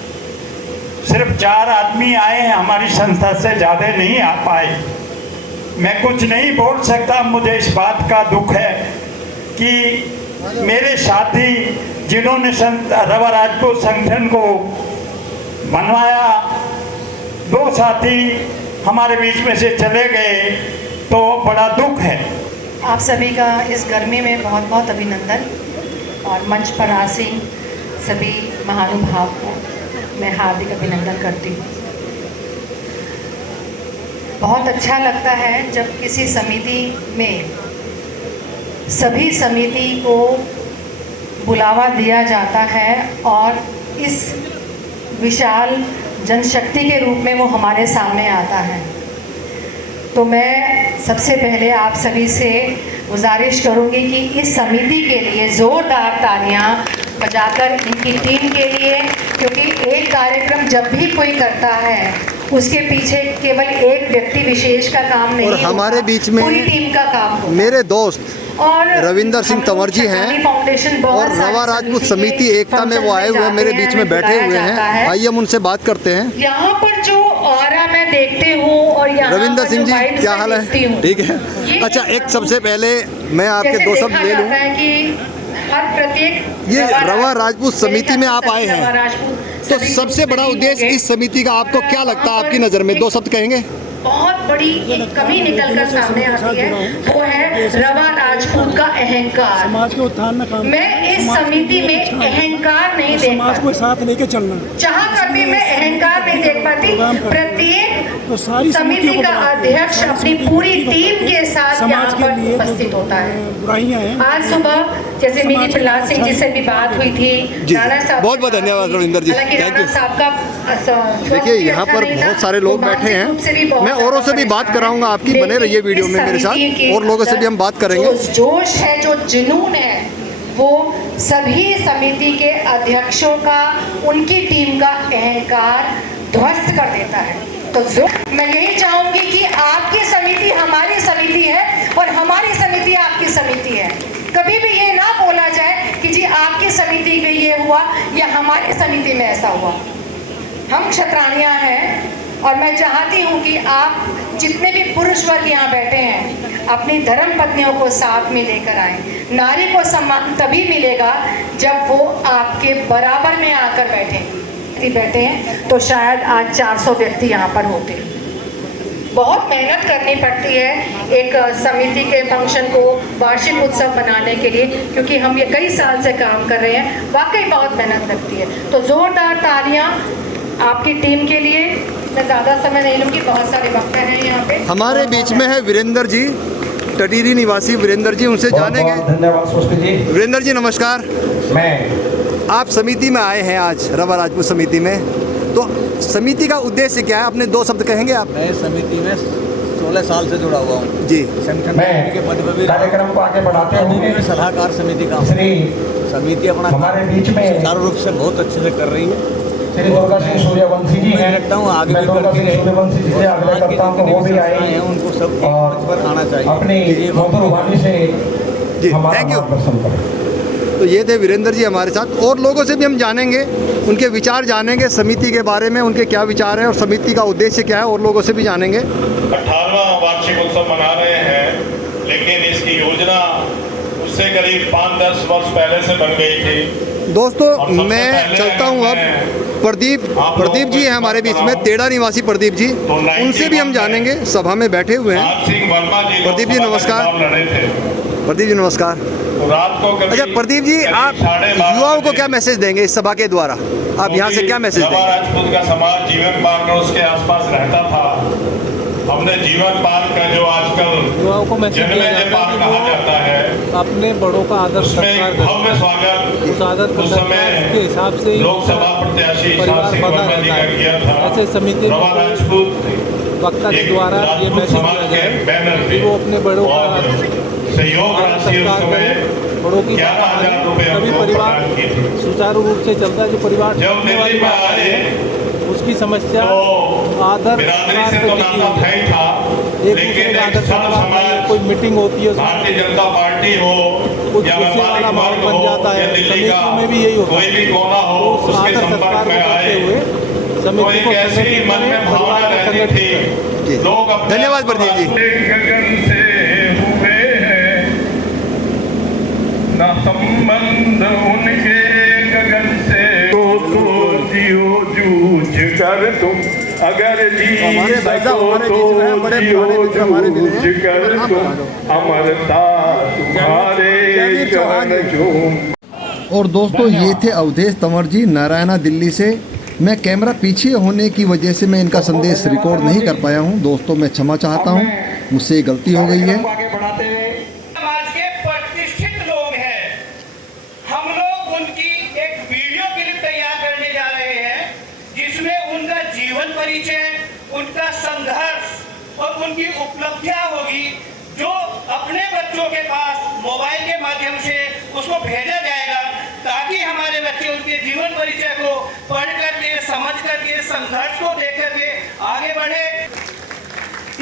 सिर्फ 4 आदमी आए हैं, हमारी संस्था से ज़्यादा नहीं आ पाए। मैं कुछ नहीं बोल सकता। मुझे इस बात का दुख है कि मेरे साथी जिन्होंने रवा राजपूत संगठन को बनवाया, 2 साथी हमारे बीच में से चले गए, तो बड़ा दुख है। आप सभी का इस गर्मी में बहुत बहुत अभिनंदन, और मंच पर आसीन सभी महानुभाव को मैं हार्दिक अभिनंदन करती हूँ। बहुत अच्छा लगता है जब किसी समिति में सभी समिति को बुलावा दिया जाता है और इस विशाल जनशक्ति के रूप में वो हमारे सामने आता है। तो मैं सबसे पहले आप सभी से गुजारिश करूंगी कि इस समिति के लिए ज़ोरदार तालियां बजाकर इनकी टीम के लिए, क्योंकि एक कार्यक्रम जब भी कोई करता है उसके पीछे केवल एक व्यक्ति विशेष का काम नहीं, और हमारे बीच में पूरी टीम का काम होता है। मेरे दोस्त और रविंदर सिंह तंवर जी हैं और रवा राजपूत समिति एकता में वो आए हुए हैं, मेरे बीच में बैठे हुए हैं। आइए हम उनसे बात करते हैं। यहाँ पर जो ऑरा मैं देखती हूँ और यहाँ रविंदर सिंह जी, क्या हाल है? ठीक है। अच्छा, एक सबसे पहले मैं आपके 2 शब्द ले लूँ। हर प्रत्येक ये रवा राजपूत समिति में आप आए हैं, तो सबसे बड़ा उद्देश्य इस समिति का आपको क्या लगता है? आपकी नज़र में 2 शब्द कहेंगे? बहुत बड़ी एक कमी निकल कर सामने आती है, वो है रवा राजपूत का अहंकार। समाज के उत्थान में काम। मैं इस समिति में अहंकार नहीं देख समाज को साथ लेके चलना, चाह कर भी मैं अहंकार नहीं देख पाती। प्रत्येक तो सारी समिति का अध्यक्ष अपनी पूरी टीम के साथ यहाँ पर उपस्थित होता है। बुराइयां हैं। आज सुबह जैसे मेरी प्रहलाद सिंह जी से भी बात हुई थी, राणा साहब, बहुत बहुत धन्यवाद रविंदर जी, थैंक यू। देखिए यहाँ पर बहुत सारे लोग बैठे हैं, मैं औरों से भी बात कराऊंगा आपकी, बने रहिए वीडियो में मेरे साथ, और लोगों से भी हम बात करेंगे। जोश है, जो जुनून है, वो सभी समिति के अध्यक्षों का, उनकी टीम का अहंकार ध्वस्त कर देता है। तो जो मैं यही चाहूंगी कि आपकी समिति हमारी समिति है और हमारी समिति आपकी समिति है। कभी भी ये ना बोला जाए कि जी आपकी समिति में ये हुआ या हमारी समिति में ऐसा हुआ। हम क्षत्राणियाँ हैं और मैं चाहती हूँ कि आप जितने भी पुरुष वर्ग यहाँ बैठे हैं अपनी धर्म पत्नियों को साथ में लेकर आएं। नारी को सम्मान तभी मिलेगा जब वो आपके बराबर में आकर बैठे हैं, तो शायद आज 400 व्यक्ति यहाँ पर होते। बहुत मेहनत करनी पड़ती है एक समिति के फंक्शन को, वार्षिक उत्सव बनाने के लिए, क्योंकि हम ये कई साल से काम कर रहे हैं। वाकई बहुत मेहनत लगती है। तो ज़ोरदार तालियां आपकी टीम के लिए। मैं ज़्यादा समय नहीं लूँगी, बहुत सारे वक्ता हैं यहाँ पे। हमारे बीच में है वीरेंद्र जी, टटीरी निवासी वीरेंद्र जी, उनसे जानेंगे। धन्यवाद सृष्टि जी। वीरेंद्र जी नमस्कार। आप समिति में आए हैं आज, रवा राजपूत समिति में, तो समिति का उद्देश्य क्या है? अपने 2 शब्द कहेंगे आप? मैं समिति में 16 साल से जुड़ा हुआ हूँ जी। संगठन के पद पर भी कार्यक्रम को आगे बढ़ाते हुए सलाहकार समिति का समिति अपना हमारे बीच में सुचारू रूप से बहुत अच्छे से कर रही है। श्री दुर्गा सिंह सूर्यवंशी जी हैं, रखता हूँ आगे भी करती रहे। सूर्यवंशी जी से आग्रह करता हूँ कि वो भी आए हैं, उनको सब मंच पर आना चाहिए अपनी मधुर वाणी से जी। Thank you. तो ये थे वीरेंद्र जी हमारे साथ, और लोगों से भी हम जानेंगे, उनके विचार जानेंगे समिति के बारे में, उनके क्या विचार हैं और समिति का उद्देश्य क्या है, और लोगों से भी जानेंगे। 18वां वार्षिक उत्सव मना रहे हैं, लेकिन इसकी योजना उससे करीब 5-10 वर्ष पहले से बन गई थी। दोस्तों मैं चलता हूँ अब। प्रदीप जी हैं हमारे बीच में, तेड़ा निवासी प्रदीप जी, उनसे भी हम जानेंगे, सभा में बैठे हुए हैं। प्रदीप जी नमस्कार। प्रदीप जी नमस्कार। रात को अच्छा प्रदीप जी, आप युवाओं को क्या मैसेज देंगे इस सभा के द्वारा? आप यहाँ से क्या मैसेज देंगे? राजपूत का समाज जीवन पार्क और उसके आसपास रहता था। हमने जीवन पार्क का जो आजकल युवाओं को मैसेज दिया जाता है कहा जाता है, अपने बड़ों का आदर सत्कार करें। भव्य स्वागत उस आदर उस समय के हिसाब से लोकसभा प्रत्याशी शासिक वर्मा जी का किया था। ऐसे समिति रवा राजपूत वक्ता के द्वारा ये मैसेज दिया जाए कि वो अपने बड़ों का सहयोग राशि उस समय बड़ों की 11,000 रुपए तभी परिवार सुचारू रूप से चलता है। जो परिवार जब दिल्ली में आए उसकी समस्या आदर बिरादरी से तो नाता था ही था, लेकिन आदर समाज कोई मीटिंग होती है, भारतीय जनता पार्टी हो या वाला माहौल बन जाता है। समिति में भी यही होता है, कोई भी कोना हो उसके संपर्क में आए समिति को ऐसी मन में भावना रहती थी। लोग धन्यवाद प्रदीप जी। गगन से हुए हैं न संबंध उनके गगन से, तो जियो जूझ कर तुम अगर जी सको तो जियो जूझ कर तुम अमरता तुम्हारे चरण झूम। और दोस्तों ये थे अवधेश तंवर जी नारायणा दिल्ली से। मैं कैमरा पीछे होने की वजह से मैं इनका संदेश रिकॉर्ड नहीं कर पाया हूँ। दोस्तों मैं क्षमा चाहता हूँ, मुझसे गलती हो गई है। समाज के प्रतिष्ठित लोग हैं, हम लोग उनकी एक वीडियो क्लिप तैयार करने जा रहे हैं जिसमें उनका जीवन परिचय, उनका संघर्ष और उनकी उपलब्धियां होगी, जो अपने बच्चों के पास मोबाइल के माध्यम से उसको भेजा जाएगा ताकि हमारे बच्चे उनके जीवन परिचय को पढ़ करके, समझ करके, संघर्ष को देख करके आगे बढ़े।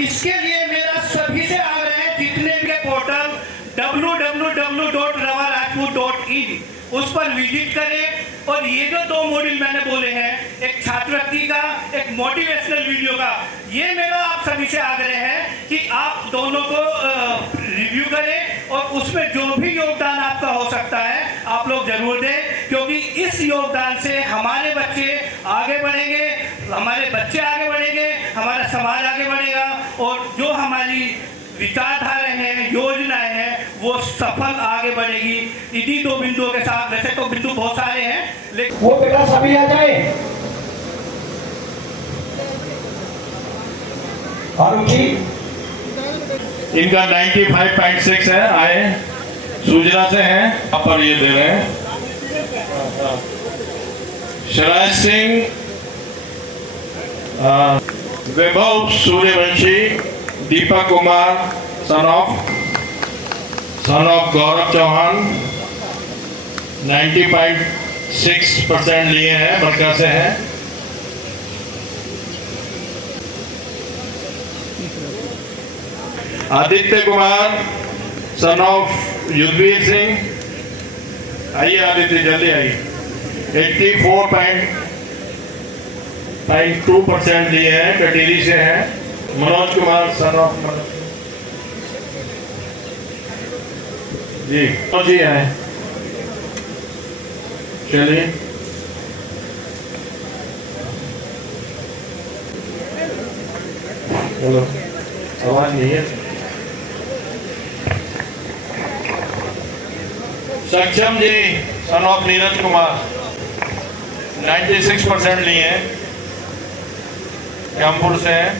इसके लिए मेरा सभी से आग्रह है, जितने भी पोर्टल www.ravarajput.in उस पर विजिट करें और ये जो 2 मॉड्यूल मैंने बोले हैं, एक छात्रवृत्ति का, एक मोटिवेशनल वीडियो का, ये मेरा आप सभी से आग्रह है कि आप दोनों को रिव्यू करें और उसमें जो भी योगदान आपका हो सकता है आप लोग जरूर दें, क्योंकि इस योगदान से हमारे बच्चे आगे बढ़ेंगे, हमारे बच्चे आगे बढ़ेंगे, हमारा समाज आगे बढ़ेगा और जो हमारी विचारधाराएं हैं, योजनाएं हैं, वो सफल आगे बढ़ेगी। इन्हीं 2 बिंदुओं के साथ, वैसे तो बिंदु बहुत सारे हैं लेकिन वो बेटा सभी आ जाए। इनका 95.6 है, आए सूजना से हैं, यहाँ पर ये दे रहे हैं। शराज सिंह, वैभव सूर्यवंशी, दीपक कुमार सन ऑफ गौरव चौहान 90.6% लिए हैं, बरका से हैं। आदित्य कुमार सन ऑफ युद्धवीर सिंह, आइए आदित्य जल्दी आइए। 84.2% लिए हैं, कटेरी से हैं। मनोज कुमार सन ऑफ जी जी हैं, चलिए। हेलो, आवाज नहीं है। सक्षम जी सन ऑफ नीरज कुमार 96% लिए हैं, रामपुर से हैं।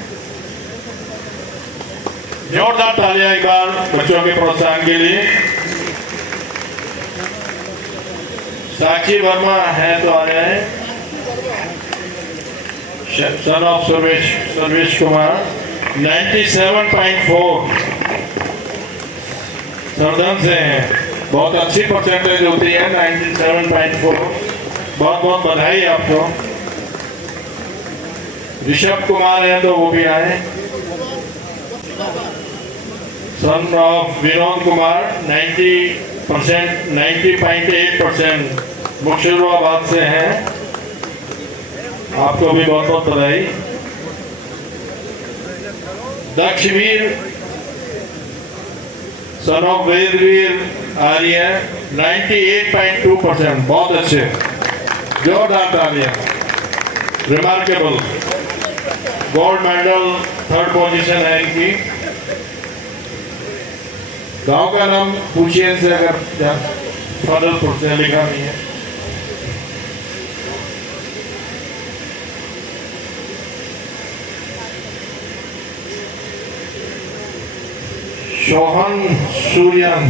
जोरदार तालियां एक बार बच्चों के प्रोत्साहन के लिए। साक्षी वर्मा है तो आ जाए। सन ऑफ सर्वेश कुमार 97.4 सरदन से हैं, बहुत अच्छी परसेंटेज होती है 97.4। बहुत बहुत बधाई आपको। ऋषभ कुमार है तो वो भी आए। सन ऑफ विनोद कुमार 90.8% मुर्शिदाबाद से हैं, आपको भी बहुत बहुत बधाई। दक्षवीर सन ऑफ वेदवीर आ रही है 98.2%। बहुत अच्छे, जोरदार तालियां। Remarkable. Gold medal 3rd position है इनकी। गांव का नाम पूछिए इनसे, अगर फजलपुर से लिखा नहीं है। शोहन सूर्यन।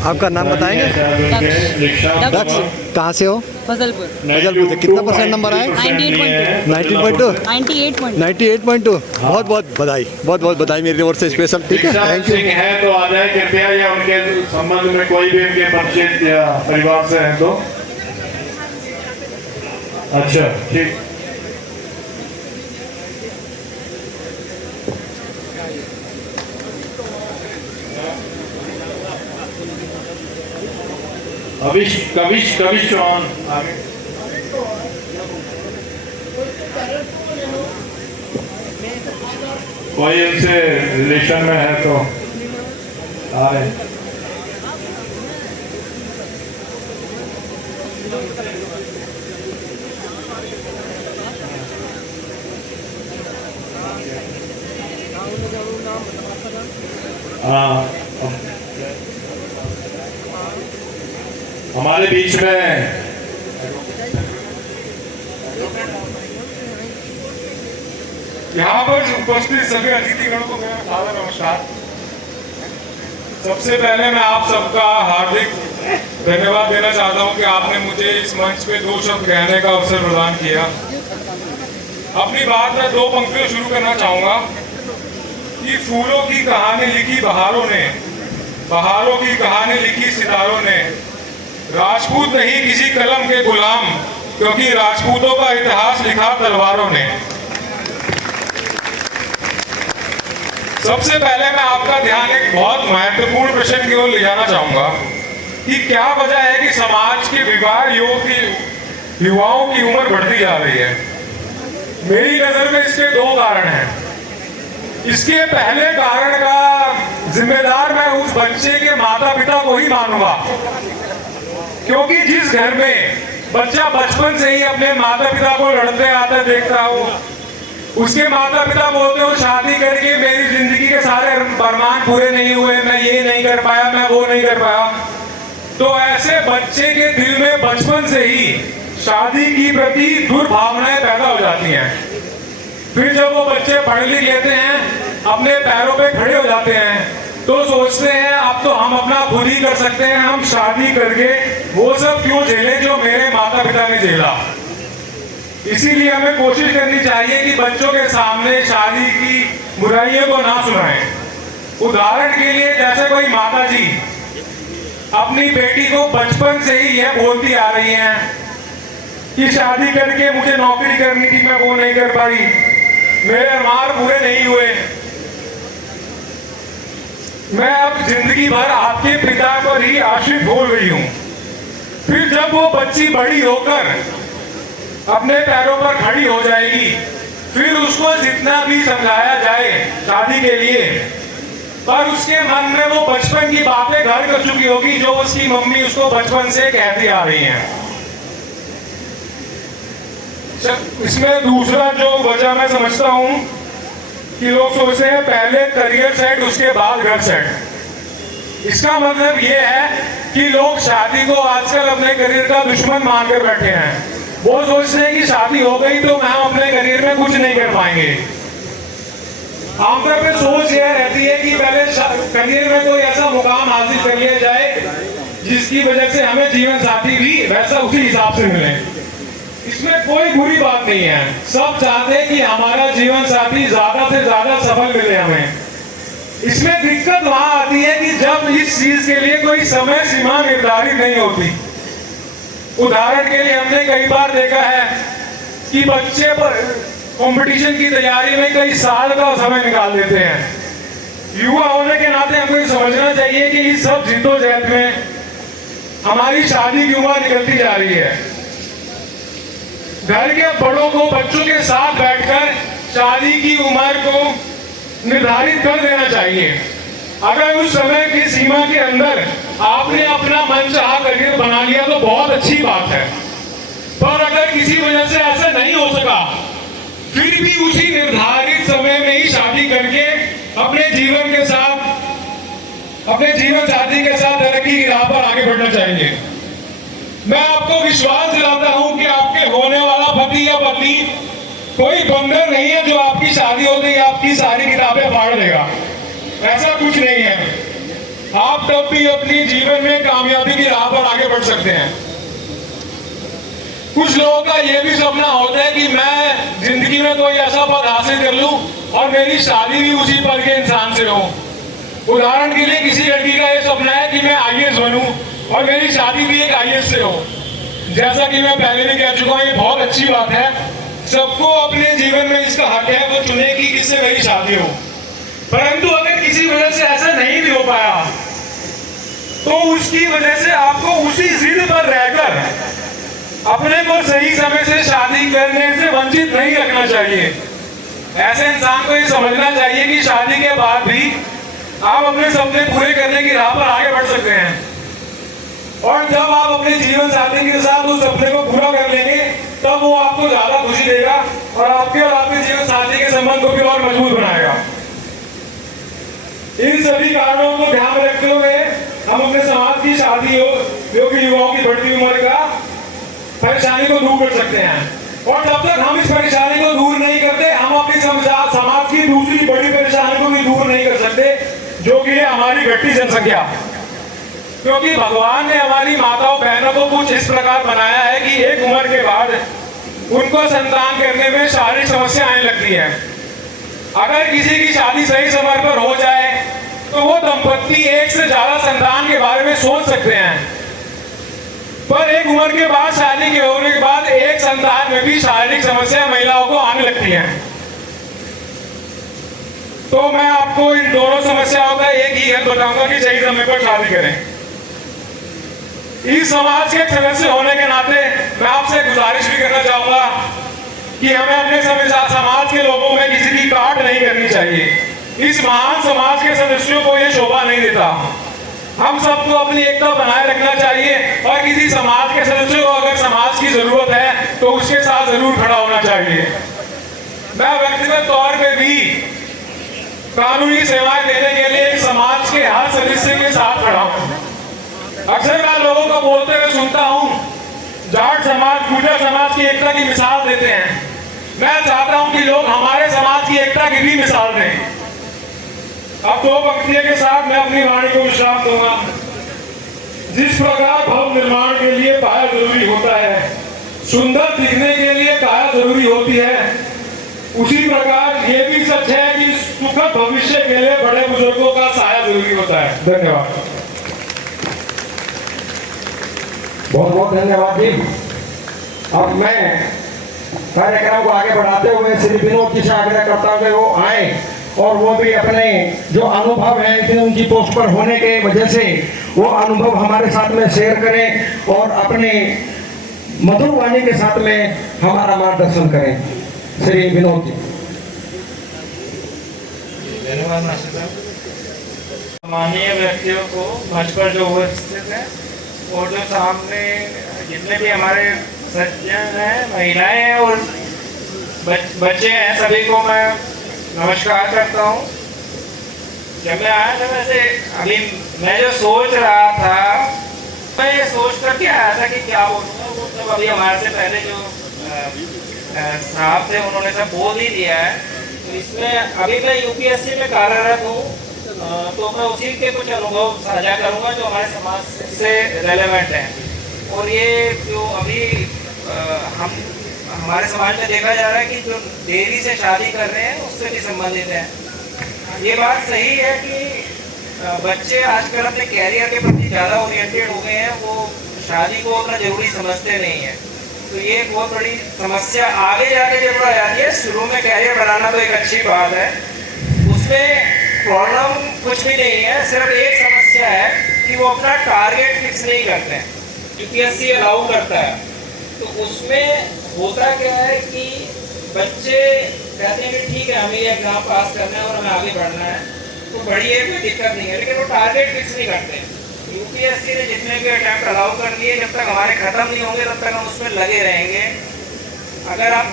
आपका नाम बताएंगे? दक्ष। कहाँ से हो? फजलपुर। फजलपुर से। कितना % नंबर आए? 98.2। 98.2। बहुत बहुत बधाई, बहुत बहुत बधाई मेरी ओर से स्पेशल। ठीक है, थैंक यू। सिंह है तो आ जाए कृपया, या उनके संबंध में कोई भी उनके परिचित या परिवार से है तो। अच्छा, ठीक। कविश चौहान आगे। कोई उनसे रिलेशन में है तो आ रहे। हाँ, हमारे बीच में यहाँ पर उपस्थित सभी अतिथिगणों को मेरा सादर नमस्कार। सबसे पहले मैं आप सबका हार्दिक धन्यवाद देना चाहता हूँ कि आपने मुझे इस मंच पे 2 शब्द कहने का अवसर प्रदान किया। अपनी बात मैं 2 पंक्तियों शुरू करना चाहूँगा कि फूलों की कहानी लिखी बहारों ने, बहारों की कहानी लिखी सितारों ने, राजपूत नहीं किसी कलम के गुलाम, क्योंकि राजपूतों का इतिहास लिखा तलवारों ने। सबसे पहले मैं आपका ध्यान एक बहुत महत्वपूर्ण प्रश्न की ओर ले जाना चाहूंगा कि क्या वजह है कि समाज के विवाह युवाओं की उम्र बढ़ती जा रही है। मेरी नजर में इसके 2 कारण हैं। इसके पहले कारण का जिम्मेदार मैं उस बच्चे के माता पिता को ही मानूंगा, क्योंकि जिस घर में बच्चा बचपन से ही अपने माता पिता को लड़ते आते देखता हो, उसके माता पिता बोलते हो शादी करके मेरी जिंदगी के सारे अरमान पूरे नहीं हुए, मैं ये नहीं कर पाया, मैं वो नहीं कर पाया, तो ऐसे बच्चे के दिल में बचपन से ही शादी की प्रति दुर्भावनाएं पैदा हो जाती हैं। फिर जब वो बच्चे पढ़ लिख लेते हैं, अपने पैरों पे खड़े हो जाते हैं, तो सोचते हैं अब तो हम अपना खुद ही कर सकते हैं, हम शादी करके वो सब क्यों झेलें जो मेरे माता पिता ने झेला। इसीलिए हमें कोशिश करनी चाहिए कि बच्चों के सामने शादी की बुराइयों को ना सुनाएं। उदाहरण के लिए जैसे कोई माता जी अपनी बेटी को बचपन से ही यह बोलती आ रही हैं कि शादी करके मुझे नौकरी करनी थी, मैं वो नहीं कर पाई, मेरे अरमान पूरे नहीं हुए, मैं अब जिंदगी भर आपके पिता पर ही आश्रित हो गई हूं। फिर जब वो बच्ची बड़ी होकर अपने पैरों पर खड़ी हो जाएगी, फिर उसको जितना भी समझाया जाए शादी के लिए, पर उसके मन में वो बचपन की बातें घर कर चुकी होगी जो उसकी मम्मी उसको बचपन से कहती आ रही हैं। इसमें दूसरा जो वजह मैं समझता हूं कि लोग सोचते हैं पहले करियर सेट उसके बाद घर सेट। इसका मतलब ये है कि लोग शादी को आजकल अपने करियर का दुश्मन मानकर बैठे हैं। वो सोचते हैं कि शादी हो गई तो हम अपने करियर में कुछ नहीं कर पाएंगे। आमतौर पर सोच यह रहती है कि पहले करियर में कोई ऐसा मुकाम हासिल कर लिया जाए जिसकी वजह से हमें जीवन साथी भी वैसा उसी हिसाब से मिले। इसमें कोई बुरी बात नहीं है, सब चाहते हैं कि हमारा जीवन साथी ज्यादा से ज्यादा सफल मिले हमें। इसमें दिक्कत वहां आती है कि जब इस चीज के लिए कोई समय सीमा निर्धारित नहीं होती। उदाहरण के लिए हमने कई बार देखा है कि बच्चे पर कंपटीशन की तैयारी में कई साल का समय निकाल देते हैं। युवा होने के नाते हमें समझना चाहिए कि इस सब जिद्दोजहद में हमारी शादी की उम्र निकलती जा रही है। घर के बड़ों को बच्चों के साथ बैठकर शादी की उम्र को निर्धारित कर देना चाहिए। अगर उस समय की सीमा के अंदर आपने अपना मन चाहा करियर बना लिया तो बहुत अच्छी बात है, पर अगर किसी वजह से ऐसा नहीं हो सका, फिर भी उसी निर्धारित समय में ही शादी करके अपने जीवन साथी के साथ तरक्की की राह पर आगे बढ़ना चाहिए। मैं आपको विश्वास दिलाता हूं कि आपके होने वाला पति या पत्नी कोई बंदर नहीं है जो आपकी शादी होते ही आपकी सारी किताबें फाड़ देगा, ऐसा कुछ नहीं है। आप तब भी अपनी जीवन में कामयाबी की राह पर आगे बढ़ सकते हैं। कुछ लोगों का यह भी सपना होता है कि मैं जिंदगी में कोई ऐसा पद हासिल कर लूं और मेरी शादी भी उसी पद के इंसान से हो। उदाहरण के लिए किसी लड़की का यह सपना है कि मैं IAS बनूं और मेरी शादी भी एक IAS से हो। जैसा कि मैं पहले भी कह चुका हूं, ये बहुत अच्छी बात है। सबको अपने जीवन में इसका हक है वो चुने कि किससे मेरी शादी हो। परंतु अगर किसी वजह से ऐसा नहीं भी हो पाया तो उसकी वजह से आपको उसी जिद पर रहकर अपने को सही समय से शादी करने से वंचित नहीं रखना चाहिए। ऐसे इंसान को ये समझना चाहिए कि शादी के बाद भी आप अपने सपने पूरे करने की राह पर आगे बढ़ सकते हैं, और जब आप अपने जीवन साथी के साथ उस सपने को पूरा कर लेंगे तब वो आपको ज्यादा खुशी देगा और आपके जीवन साथी के संबंध को भी और मजबूत बनाएगा। इन सभी कारणों को ध्यान में रखते हुए हम अपने समाज की शादी योग्य युवाओं की बढ़ती उम्र का परेशानी को दूर कर सकते हैं, और जब तक हम इस परेशानी को दूर नहीं करते हम अपनी समाज की दूसरी बड़ी परेशानी को भी दूर नहीं कर सकते, जो कि है हमारी घटती जनसंख्या। क्योंकि भगवान ने हमारी माताओं बहनों को कुछ इस प्रकार बनाया है कि एक उम्र के बाद उनको संतान करने में शारीरिक समस्या आने लगती है। अगर किसी की शादी सही समय पर हो जाए तो वो दंपत्ति एक से ज्यादा संतान के बारे में सोच सकते हैं, पर एक उम्र के बाद शादी के होने के बाद एक संतान में भी शारीरिक समस्या महिलाओं को आने लगती है। तो मैं आपको इन दोनों समस्याओं का एक ही हल बताऊंगा कि सही समय पर शादी करें। इस समाज के सदस्य होने के नाते मैं आपसे गुजारिश भी करना चाहूंगा कि हमें अपने समाज के लोगों में किसी की काट नहीं करनी चाहिए। इस महान समाज के सदस्यों को यह शोभा नहीं देता। हम सबको अपनी एकता बनाए रखना चाहिए, और किसी समाज के सदस्य को अगर समाज की जरूरत है तो उसके साथ जरूर खड़ा होना चाहिए। मैं व्यक्तिगत तौर पे भी कानूनी सेवाएं देने के लिए समाज के हर सदस्य के साथ खड़ा हूं। अक्सर मैं लोगों को बोलते हुए सुनता हूं, जाट समाज गुर्जर समाज की एकता की मिसाल देते हैं। मैं चाहता हूं कि लोग हमारे समाज की एकता की भी मिसाल दें। अब दो पंक्तियों के साथ मैं अपनी वाणी को विश्राम दूंगा। जिस प्रकार भवन निर्माण के लिए पाया जरूरी होता है, सुंदर दिखने के लिए काया जरूरी होती है, उसी प्रकार ये भी सच है कि सुखद भविष्य के लिए बड़े बुजुर्गों का साया जरूरी होता है। धन्यवाद। बहुत बहुत धन्यवाद जी। अब मैं कार्यक्रम को आगे बढ़ाते हुए श्री विनोद जी से आग्रह करता हूं कि वो आए और वो भी अपने जो अनुभव है कि उनकी पोस्ट पर होने के वजह से वो अनुभव हमारे साथ में शेयर करें और अपने मधुर वाणी के साथ में हमारा मार्गदर्शन करें। श्री विनोद जी। धन्यवाद। माननीय व्यक्तियों को मंच पर जो उपस्थित है और जो सामने जितने भी हमारे सज्जन हैं, महिलाएं हैं और बच्चे हैं, सभी को मैं नमस्कार करता हूँ। जब मैं आया था वैसे अभी मैं जो सोच रहा था, मैं ये सोच कर के आया था कि क्या बोलूँगा, वो सब अभी हमारे से पहले जो साहब थे उन्होंने सब बोल ही दिया है। तो इसमें अभी मैं UPSC में कार्यरत हूँ, तो मैं उसी के कुछ अनुभव साझा करूँगा जो हमारे समाज से रेलेवेंट हैं। और ये जो अभी हम हमारे समाज में देखा जा रहा है कि जो देरी से शादी कर रहे हैं उससे भी संबंधित है। ये बात सही है कि बच्चे आजकल अपने कैरियर के प्रति ज़्यादा ओरिएंटेड हो गए हैं, वो शादी को अपना जरूरी समझते नहीं है। तो ये एक बहुत बड़ी समस्या आगे जाके जरूर आ जाती है। शुरू में कैरियर बनाना तो एक अच्छी बात है, उसमें प्रॉब्लम कुछ भी नहीं है, सिर्फ एक समस्या है कि वो अपना टारगेट फिक्स नहीं करते हैं। UPSC अलाउ करता है तो उसमें होता क्या है कि बच्चे कहते हैं कि ठीक है हमें ये एग्जाम पास करना है और हमें आगे बढ़ना है, तो बड़ी है, कोई दिक्कत नहीं है, लेकिन वो टारगेट फिक्स नहीं करते। यूपीएससी ने जितने भी अटैम्प्ट अलाउ कर दिए, जब तक हमारे खत्म नहीं होंगे तब तक हम उसमें लगे रहेंगे। अगर आप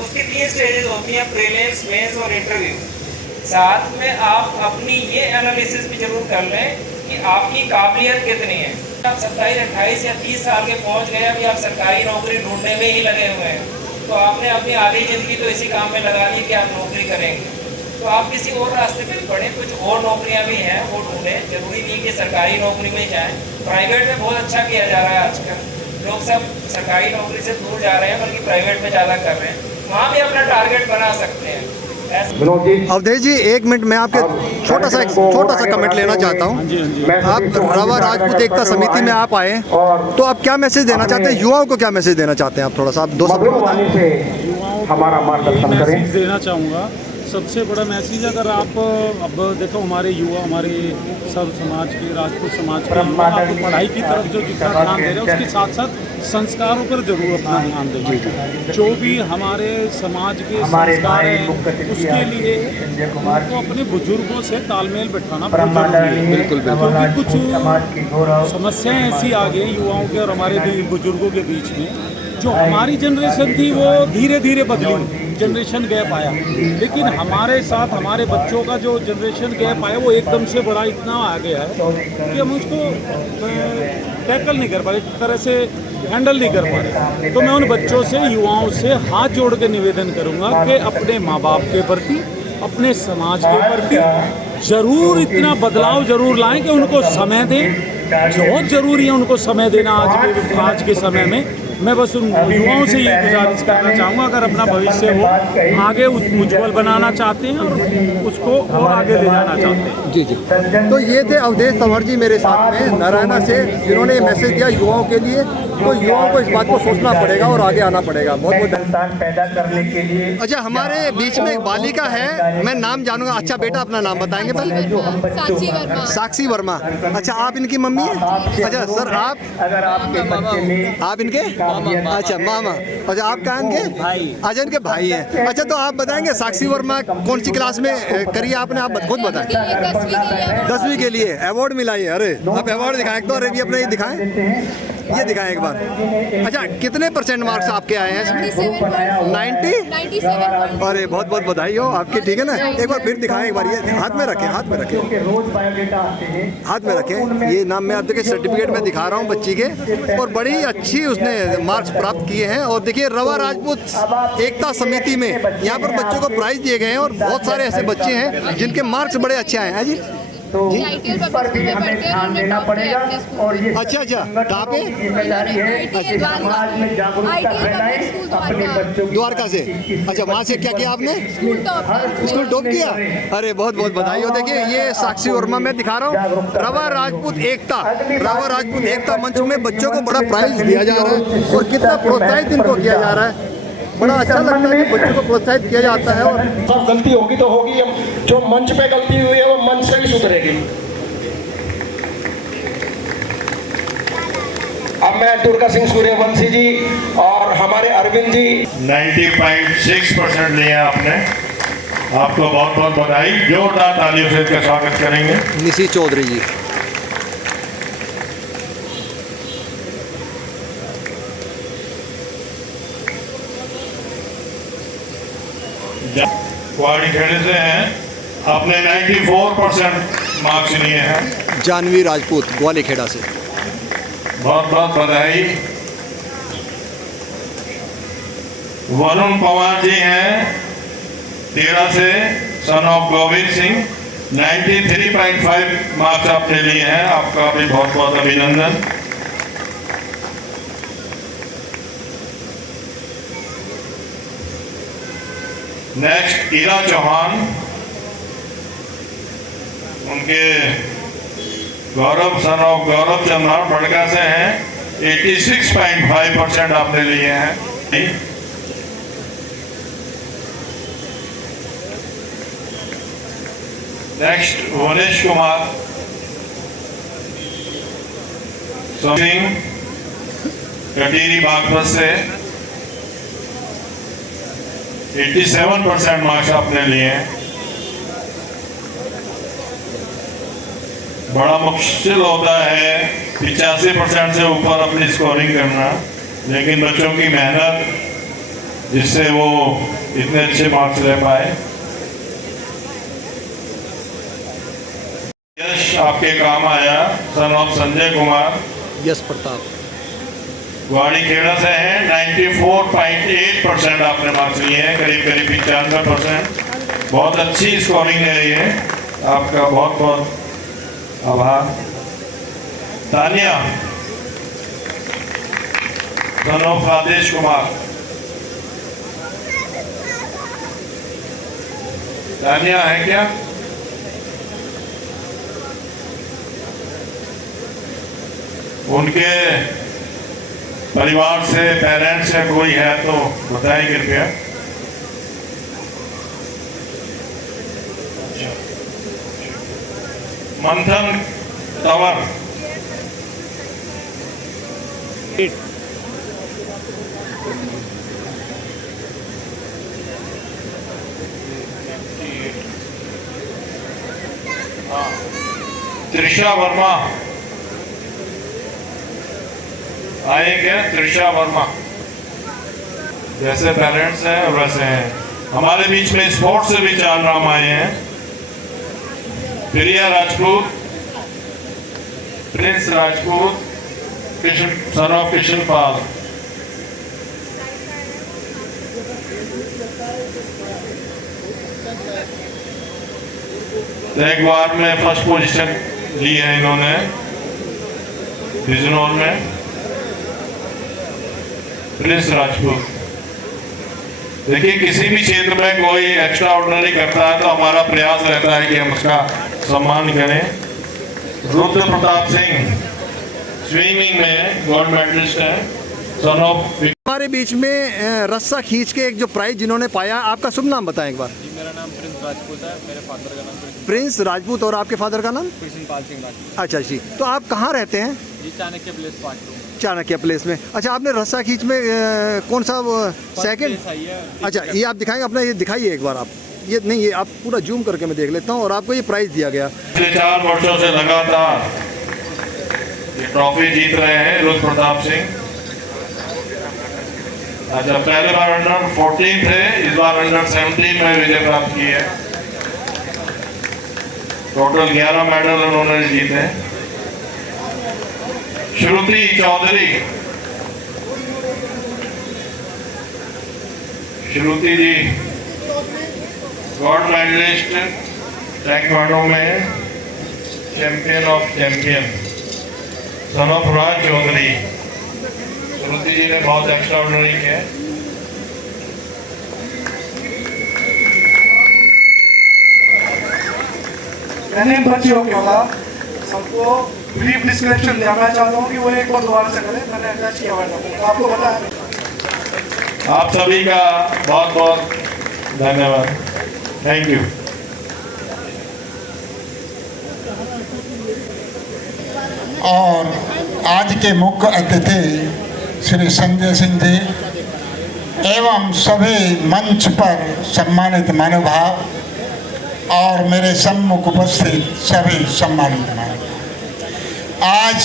उसकी 3 स्टेजेस होती हैं, प्रीलिम्स, मेंस और इंटरव्यू। साथ में आप अपनी ये एनालिसिस भी जरूर कर लें कि आपकी काबिलियत कितनी है। आप 27, 28 या 30 साल के पहुंच गए, अभी आप सरकारी नौकरी ढूंढने में ही लगे हुए हैं, तो आपने अपनी आधी ज़िंदगी तो इसी काम में लगा ली कि आप नौकरी करेंगे। तो आप किसी और रास्ते पे बढ़े, कुछ और नौकरियां भी हैं वो ढूंढें। जरूरी नहीं कि सरकारी नौकरी में जाएं। प्राइवेट में बहुत अच्छा किया जा रहा है आजकल, लोग सब सरकारी नौकरी से दूर जा रहे हैं बल्कि प्राइवेट में ज़्यादा कर रहे हैं, वहाँ भी अपना टारगेट बना सकते हैं। अवधेश जी 1 मिनट मैं आपके छोटा सा कमेंट लेना चाहता हूँ। आप रवा राजपूत एकता समिति में आप आए, तो आप क्या मैसेज देना चाहते हैं, युवाओं को क्या मैसेज देना चाहते हैं आप, थोड़ा सा आप 2 शब्द हमारा मार्गदर्शन करें। देना चाहूँगा सबसे बड़ा मैसेज, अगर आप अब देखो हमारे युवा, हमारे सर्व समाज के, राजपूत समाज के युवा आप पढ़ाई की तरफ जो जितना ध्यान दे रहे हैं उसके साथ साथ संस्कारों पर जरूर अपना ध्यान देंगे। जो भी हमारे समाज के संस्कार हैं उसके लिए उनको अपने बुजुर्गों से तालमेल बैठाना बहुत जरूरी है। बिल्कुल, क्योंकि कुछ समस्याएं ऐसी आ गई युवाओं के और हमारे भी बुजुर्गों के बीच में, जो हमारी जनरेशन थी वो धीरे धीरे बदली, जनरेशन गैप आया, लेकिन हमारे साथ हमारे बच्चों का जो जनरेशन गैप आया वो एकदम से बड़ा इतना आ गया है कि हम उसको टैकल नहीं कर पा रहे, एक तरह से हैंडल नहीं कर पा रहे। तो मैं उन बच्चों से, युवाओं से हाथ जोड़ के निवेदन करूंगा कि अपने माँ बाप के प्रति, अपने समाज के प्रति जरूर इतना बदलाव जरूर लाएं कि उनको समय दें। बहुत ज़रूरी है उनको समय देना आज के समय में। मैं बस उन युवाओं से ये गुजारिश करना चाहूँगा, अगर अपना भविष्य वो आगे उज्जवल बनाना चाहते हैं और उसको और आगे ले जाना चाहते हैं। जी। तो ये थे अवधेश तंवर जी मेरे साथ में नारायणा से, जिन्होंने ये मैसेज दिया युवाओं के लिए। तो युवाओं को इस बात को सोचना पड़ेगा और आगे आना पड़ेगा। बहुत बहुत संतान पैदा करने के लिए। अच्छा, हमारे बीच में एक बालिका है, मैं नाम जानूंगा। अच्छा बेटा, अपना नाम बताएंगे पहले। साक्षी वर्मा। अच्छा, आप इनकी मम्मी हैं? अच्छा सर, आप अगर आपके बच्चे में आप इनके अच्छा मामा। अच्छा, आप कहाँ इनके भाई? अच्छा, इनके भाई हैं। अच्छा, तो आप बताएंगे साक्षी वर्मा कौन सी क्लास में करी आपने, आप खुद बताएं। 10वीं के लिए अवार्ड मिला है। अरे आप अवार्ड दिखाएं तो, अरे भी अपने ये दिखाएं, ये दिखाएं एक बार। अच्छा, कितने % मार्क्स आपके आए हैं इसमें? 97। अरे बहुत बहुत बधाई हो आपकी, ठीक है ना। एक बार फिर दिखाएं, एक बार ये हाथ में रखें, हाथ में रखें, हाथ में रखें। ये नाम मैं आप देखिए सर्टिफिकेट में दिखा रहा हूँ बच्ची के, और बड़ी अच्छी उसने मार्क्स प्राप्त किए हैं। और देखिए रवा राजपूत एकता समिति में यहाँ पर बच्चों को प्राइज दिए गए हैं, और बहुत सारे ऐसे बच्चे हैं जिनके मार्क्स बड़े अच्छे आए हैं जी। तो इस पर भी हमें ध्यान देना पड़ेगा। और ये अच्छा कहाँ पे? जिम्मेदारी है कि समाज में जागरूकता फैलाएं अपने बच्चों की। द्वारका से? अच्छा, वहाँ से क्या किया आपने? स्कूल टॉप किया। अरे बहुत बहुत बधाई हो। देखिए ये साक्षी वर्मा मैं दिखा रहा हूँ, रवा राजपूत एकता मंच में बच्चों को बड़ा प्राइज दिया जा रहा है, और कितना प्रोत्साहित इनको किया जा रहा है। बड़ा अच्छा लगता है कि बच्चों को प्रोत्साहित किया जाता है। और सब गलती होगी तो होगी, जो मंच पे गलती हुई है वो मंच से ही सुधरेगी। अब मैं दुर्गा सिंह सूर्यवंशी जी और हमारे अरविंद जी 90.6% लिए आपने, आपको बहुत बहुत बधाई। जोरदार तालियों से इसका स्वागत करेंगे। निशी चौधरी जी। कुआड़ी खेड़े से हैं, आपने 94% मार्क्स लिए हैं। जानवी राजपूत ग्वाली खेड़ा से, बहुत बहुत बधाई। वरुण पवार जी हैं तेरा से, son of Govind Singh, 93.5 marks आपने लिए हैं, आपका भी बहुत बहुत अभिनंदन। नेक्स्ट ईरा चौहान, उनके गौरव सन ऑफ गौरव चंद्र बड़का से हैं, 86.5% आपने लिए हैं। नेक्स्ट भुवनेश कुमार सिंह, कटीरी बागपत से, 87% मार्क्स आपने लिए हैं। बड़ा मुश्किल होता है 85% से ऊपर अपनी स्कोरिंग करना, लेकिन बच्चों की मेहनत जिससे वो इतने अच्छे मार्क्स ले पाए। यश आपके काम आया, सन ऑफ संजय कुमार, यश प्रताप, गुवाहाटी खेड़ा से हैं। 94.8% आपने मार्क्स लिए हैं, करीब करीब 95%। बहुत अच्छी स्कोरिंग है ये, आपका बहुत बहुत आभार। तानिया, सन ऑफ आदेश कुमार, तानिया है क्या? उनके परिवार से, पेरेंट्स से कोई है तो बताएं कृपया। मंथन तंवर, त्रिशा वर्मा आए क्या? त्रिशा वर्मा, जैसे पेरेंट्स हैं वैसे हैं। हमारे बीच में स्पोर्ट्स से भी 4 नाम आए हैं। Priya Rajput, Prince Rajput, Kishan, son of Kishan Pal. एक बार में फर्स्ट पोजीशन ली है इन्होंने बिजनौर में। प्रिंस राजपूत, देखिए किसी भी क्षेत्र में कोई एक्स्ट्रा ऑर्डिनरी करता है तो हमारा प्रयास रहता है कि हम उसका सम्मान करें। रुद्र प्रताप सिंह स्विमिंग में गोल्ड मेडलिस्ट है, सन ऑफ। हमारे बीच में रस्सा खींच के एक जो प्राइज जिन्होंने पाया, आपका शुभ नाम बताएं एक बार। जी, मेरा नाम प्रिंस राजपूत है, मेरे फादर का नाम प्रिंस राजपूत। और आपके फादर का नाम? कृष्णपाल सिंह राजपूत। अच्छा जी, तो आप कहाँ रहते हैं? जी, Chanakya place part 2। Chanakya place में। अच्छा, आपने रस्सा खींच में कौन सा सेकंड? अच्छा, ये आप दिखाएंगे अपना, ये दिखाइए एक बार आप। ये नहीं, ये आप पूरा जूम करके मैं देख लेता हूँ। और आपको ये प्राइज दिया गया। 4 वर्षों से लगातार ये ट्रॉफी जीत रहे हैं रुद्र प्रताप सिंह। अच्छा, पहले बार अंडर 14 थे, इस बार अंडर 17 में विजय प्राप्त की है। टोटल 11 मेडल उन्होंने जीते। Shruti Chaudhary, Shruti ji gold medallist taekwondo में, champion of champion, son of Raj Chaudhary. Shruti ji ने बहुत एक्स्ट्राऑर्डिनरी किया। मैंने बच्चों के होगा सबको ब्रीफ डिस्क्रिप्शन दिया। मैं चाहता हूँ कि वो एक बार दोबारा से करें। मैंने अटैच किया हुआ है, आपको बताया। आप सभी का बहुत बहुत धन्यवाद, थैंक यू। और आज के मुख्य अतिथि श्री संजय सिंह जी एवं सभी मंच पर सम्मानित महानुभाव और मेरे सम्मुख उपस्थित सभी सम्मानित महानुभाव, आज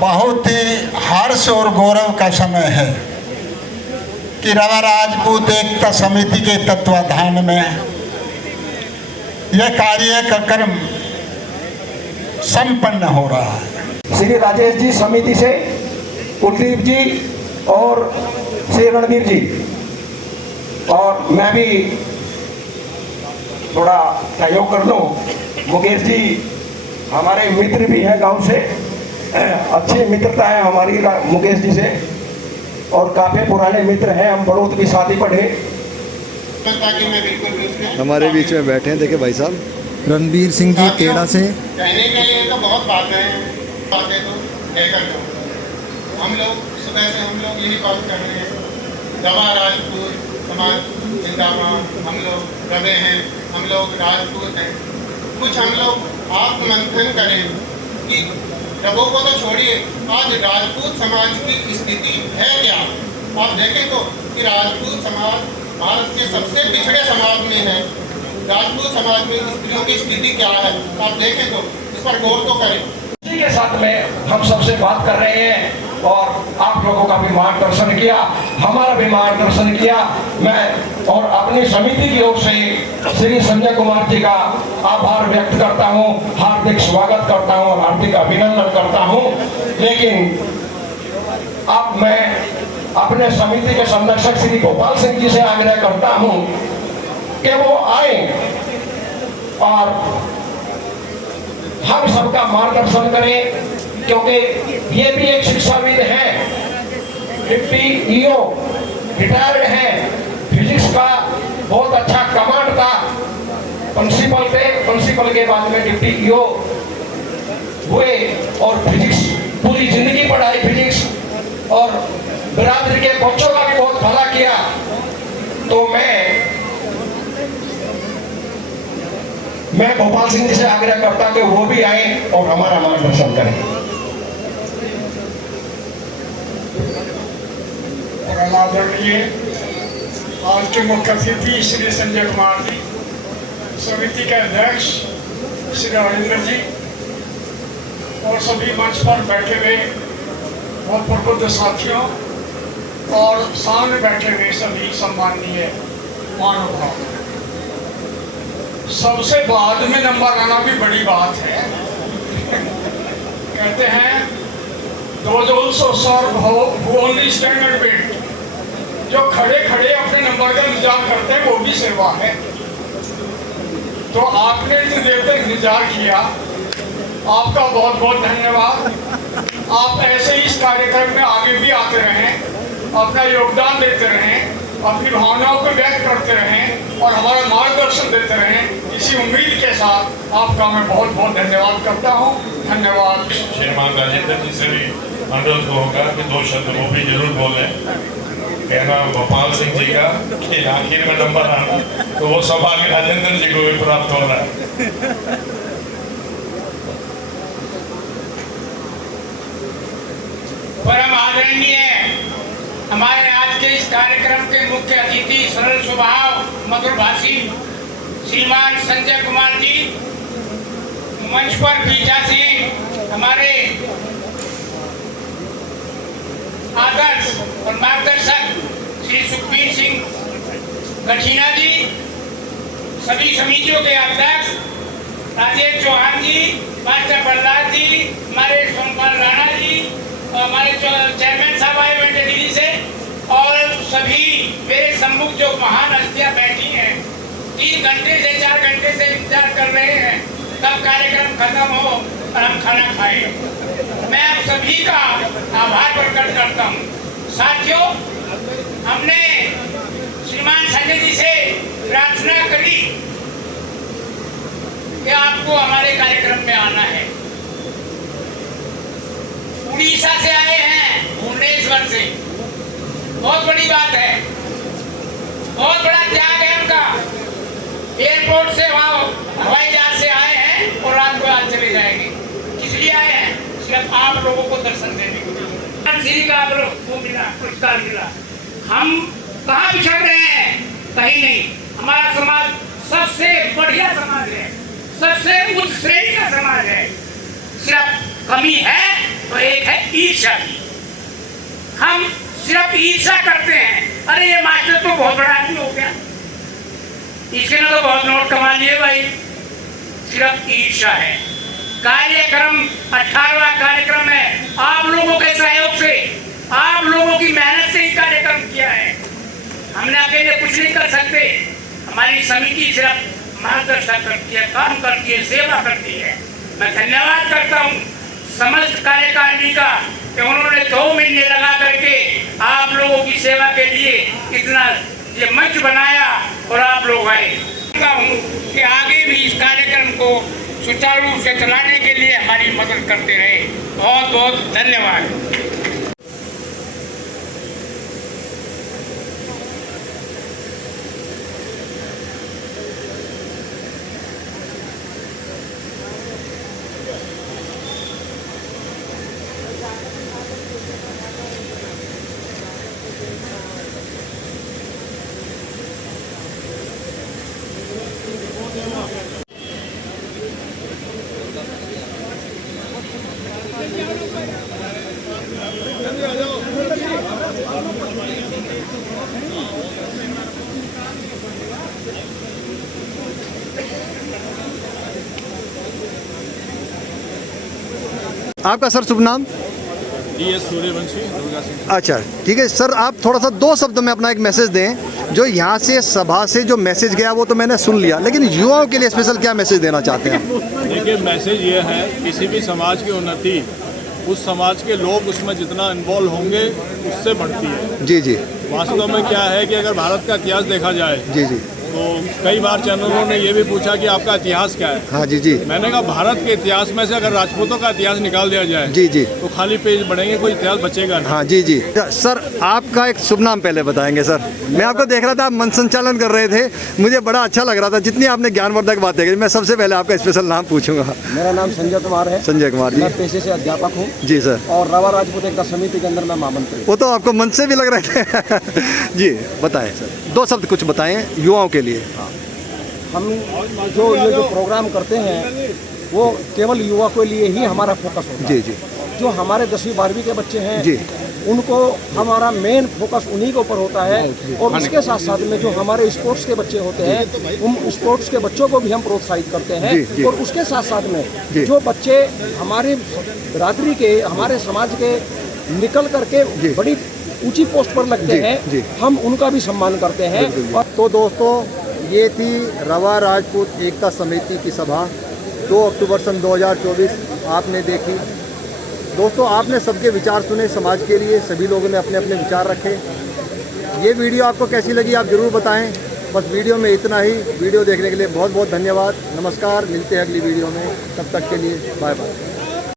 बहुत ही हर्ष और गौरव का समय है कि रवा राजपूत एकता समिति के तत्वाधान में यह कार्यक्रम संपन्न हो रहा है। श्री राजेश जी समिति से, कुलदीप जी और श्री रणवीर जी, और मैं भी थोड़ा सहयोग कर दूं। मुकेश जी हमारे मित्र भी हैं गांव से, अच्छी मित्रता है हमारी मुकेश जी से, और काफ़ी पुराने मित्र हैं, हम बड़ौत की शादी पढ़े। हमारे बीच में बैठे हैं, देखिए भाई साहब रणबीर सिंह जी खेड़ा से। कहने के लिए तो बहुत बातें तो लेकर दो। हम लोग सुबह से हम लोग यही बात कर रहे हैं, रवा राजपूत समाज जिंदाबाद, हम लोग रवे हैं, हम लोग राजपूत हैं। कुछ हम लोग आत्ममंथन करें कि रवों को तो छोड़िए, आज राजपूत समाज की स्थिति है क्या। आप देखें तो कि राजपूत समाज भारत के सबसे पिछड़े समाज में है। राजपूत समाज में स्त्रियों की स्थिति क्या है, आप देखें तो पर गौर तो करें। इसी के साथ में हम सबसे बात कर रहे हैं और आप लोगों का भी मार्गदर्शन किया, हमारा भी मार्गदर्शन किया। मैं और अपनी समिति की ओर से श्री संजय कुमार जी का आभार व्यक्त करता हूं, हार्दिक स्वागत करता हूं और हार्दिक अभिनंदन करता हूं। लेकिन अब मैं अपने समिति के संरक्षक श्री गोपाल सिंह जी से आग्रह करता हूं कि वो आए और हम सबका मार्गदर्शन करें, क्योंकि ये भी एक शिक्षाविद है, डिप्टी ईओ रिटायर्ड है, फिजिक्स का बहुत अच्छा कमांड था, प्रिंसिपल थे, प्रिंसिपल के बाद में डिप्टी ईओ हुए और फिजिक्स पूरी जिंदगी पढ़ाई फिजिक्स और बिरादरी के बच्चों का भी बहुत भला किया। तो मैं गोपाल सिंह जी से आग्रह करता कि वो भी आए और हमारा मार्गदर्शन करें। और आदरणीय आज के मुख्य अतिथि श्री संजय कुमार जी, समिति के अध्यक्ष श्री राजेंद्र जी और सभी मंच पर बैठे हुए बहुत प्रबुद्ध साथियों और सामने बैठे हुए सभी सम्माननीय महानुभाव, सबसे बाद में नंबर आना भी बड़ी बात है। कहते हैं those also serve who only stand and wait, जो खड़े खड़े अपने नंबर का इंतजार करते हैं वो भी सेवा है। तो आपने इतनी देर तक इंतजार किया, आपका बहुत बहुत धन्यवाद। आप ऐसे ही इस कार्यक्रम में आगे भी आते रहें, अपना योगदान देते रहें, अपनी भावनाओं को व्यक्त करते रहें और हमारा मार्गदर्शन देते रहें। इसी उम्मीद के साथ आपका मैं बहुत बहुत धन्यवाद करता हूँ। धन्यवाद। श्रीमान राजेंद्र जी से भी अनुरोध होगा कि 2 शब्द वो भी जरूर बोलें। कहना गोपाल सिंह जी का कि आखिर में नंबर आना, तो वो सौभाग्य राजेंद्र जी को भी प्राप्त हो रहा है। परम आदरणीय हमारे आज के इस कार्यक्रम के मुख्य अतिथि, सरल स्वभाव मधुरभाषी श्रीमान संजय कुमार जी, मंच पर पीठासीन हमारे आदर्श और मार्गदर्शक श्री सुखबीर सिंह गठीना जी, सभी समितियों के अध्यक्ष राजेश चौहान जी, मास्टर प्रहलाद जी, हमारे सोमपाल राणा जी, हमारे चेयरमैन साहब आए बैठे दिल्ली से और सभी मेरे सम्मुख जो महान हस्तियां बैठी हैं, 3 घंटे से 4 घंटे से इंतजार कर रहे हैं कब कार्यक्रम खत्म हो और हम खाना खाएं। मैं आप सभी का आभार प्रकट करता हूँ। साथियों, हमने श्रीमान संजय जी से प्रार्थना करी कि आपको हमारे कार्यक्रम में आना है। उड़ीसा से आए हैं, भुवनेश्वर से, बहुत बड़ी बात है, बहुत बड़ा त्याग है उनका। एयरपोर्ट से वहाँ हवाई जहाज से आए हैं और रात को आज चले जाएंगे। किस लिए आए हैं? सिर्फ आप लोगों को दर्शन देने के लिए। श्री का वो मिला, पुरस्कार मिला। हम कहाँ बिछड़ रहे हैं? कहीं नहीं। हमारा समाज सबसे बढ़िया समाज है, सबसे उच्च श्रेणी का समाज है। सिर्फ कमी है तो एक है ईर्ष्या की। हम सिर्फ ईर्ष्या करते हैं, अरे ये मास्टर तो बहुत बड़ा आदमी हो गया, इसके ने तो बहुत नोट कमा लिए भाई। सिर्फ ईर्ष्या है। कार्यक्रम 18वां कार्यक्रम है, आप लोगों के सहयोग से, आप लोगों की मेहनत से ही कार्यक्रम किया है। हमने अकेले कुछ नहीं कर सकते। हमारी समिति सिर्फ मार्गदर्शन करती है, काम करती है, सेवा करती है। मैं धन्यवाद करता हूँ समस्त कार्यकारिणी का कि उन्होंने 2 महीने लगा करके आप लोगों की सेवा के लिए इतना ये मंच बनाया और आप लोग आए। कि आगे भी इस कार्यक्रम को सुचारू रूप से चलाने के लिए हमारी मदद करते रहे। बहुत बहुत धन्यवाद। आपका सर शुभ नाम? DS सूर्यवंशी, दुर्गा सिंह। अच्छा ठीक है सर, आप थोड़ा सा 2 शब्दों में अपना एक मैसेज दें। जो यहाँ से सभा से जो मैसेज गया वो तो मैंने सुन लिया, लेकिन युवाओं के लिए स्पेशल क्या मैसेज देना चाहते हैं? देखिए, मैसेज ये है, किसी भी समाज की उन्नति उस समाज के लोग उसमें जितना इन्वॉल्व होंगे उससे बढ़ती है। जी जी। वास्तव में क्या है कि अगर भारत का इतिहास देखा जाए जी जी, तो कई बार चैनलों ने ये भी पूछा कि आपका इतिहास क्या है। हाँ जी जी। मैंने कहा भारत के इतिहास में से अगर राजपूतों का इतिहास निकाल दिया जाए जी जी, तो खाली पेज बढ़ेंगे, कोई इतिहास बचेगा नहीं। हाँ जी जी। सर आपका एक शुभ नाम पहले बताएंगे सर? मैं आपको देख रहा था, आप मन संचालन कर रहे थे, मुझे बड़ा अच्छा लग रहा था जितनी आपने ज्ञानवर्धक बातें करी। मैं सबसे पहले आपका स्पेशल नाम पूछूंगा। मेरा नाम संजय कुमार है। संजय कुमार जी। मैं पेशे से अध्यापक हूँ जी सर। और रवा राजपूत एकता समिति के अंदर मैं महामंत्री। वो तो आपको मन से भी लग रहे थे। जी बताएं सर, 2 शब्द कुछ बताएं युवाओं के लिए। हम जो ये जो प्रोग्राम करते हैं वो केवल युवा के लिए ही हमारा फोकस होता है। जी जी। जो हमारे 10वीं 12वीं के बच्चे हैं जी, उनको हमारा मेन फोकस उन्हीं के ऊपर होता है। और उसके साथ साथ में जो हमारे स्पोर्ट्स के बच्चे होते हैं उन स्पोर्ट्स के बच्चों को भी हम प्रोत्साहित करते हैं। जी, जी। और उसके साथ साथ में जो बच्चे हमारे बिरादरी के, हमारे समाज के निकल करके बड़ी ऊंची पोस्ट पर लगते हैं, हम उनका भी सम्मान करते हैं। तो दोस्तों, ये थी रवा राजपूत एकता समिति की सभा 2 अक्टूबर सन 2024 आपने देखी। दोस्तों, आपने सबके विचार सुने समाज के लिए, सभी लोगों ने अपने अपने विचार रखे। ये वीडियो आपको कैसी लगी आप ज़रूर बताएं। बस वीडियो में इतना ही। वीडियो देखने के लिए बहुत बहुत धन्यवाद। नमस्कार, मिलते हैं अगली वीडियो में, तब तक के लिए बाय बाय।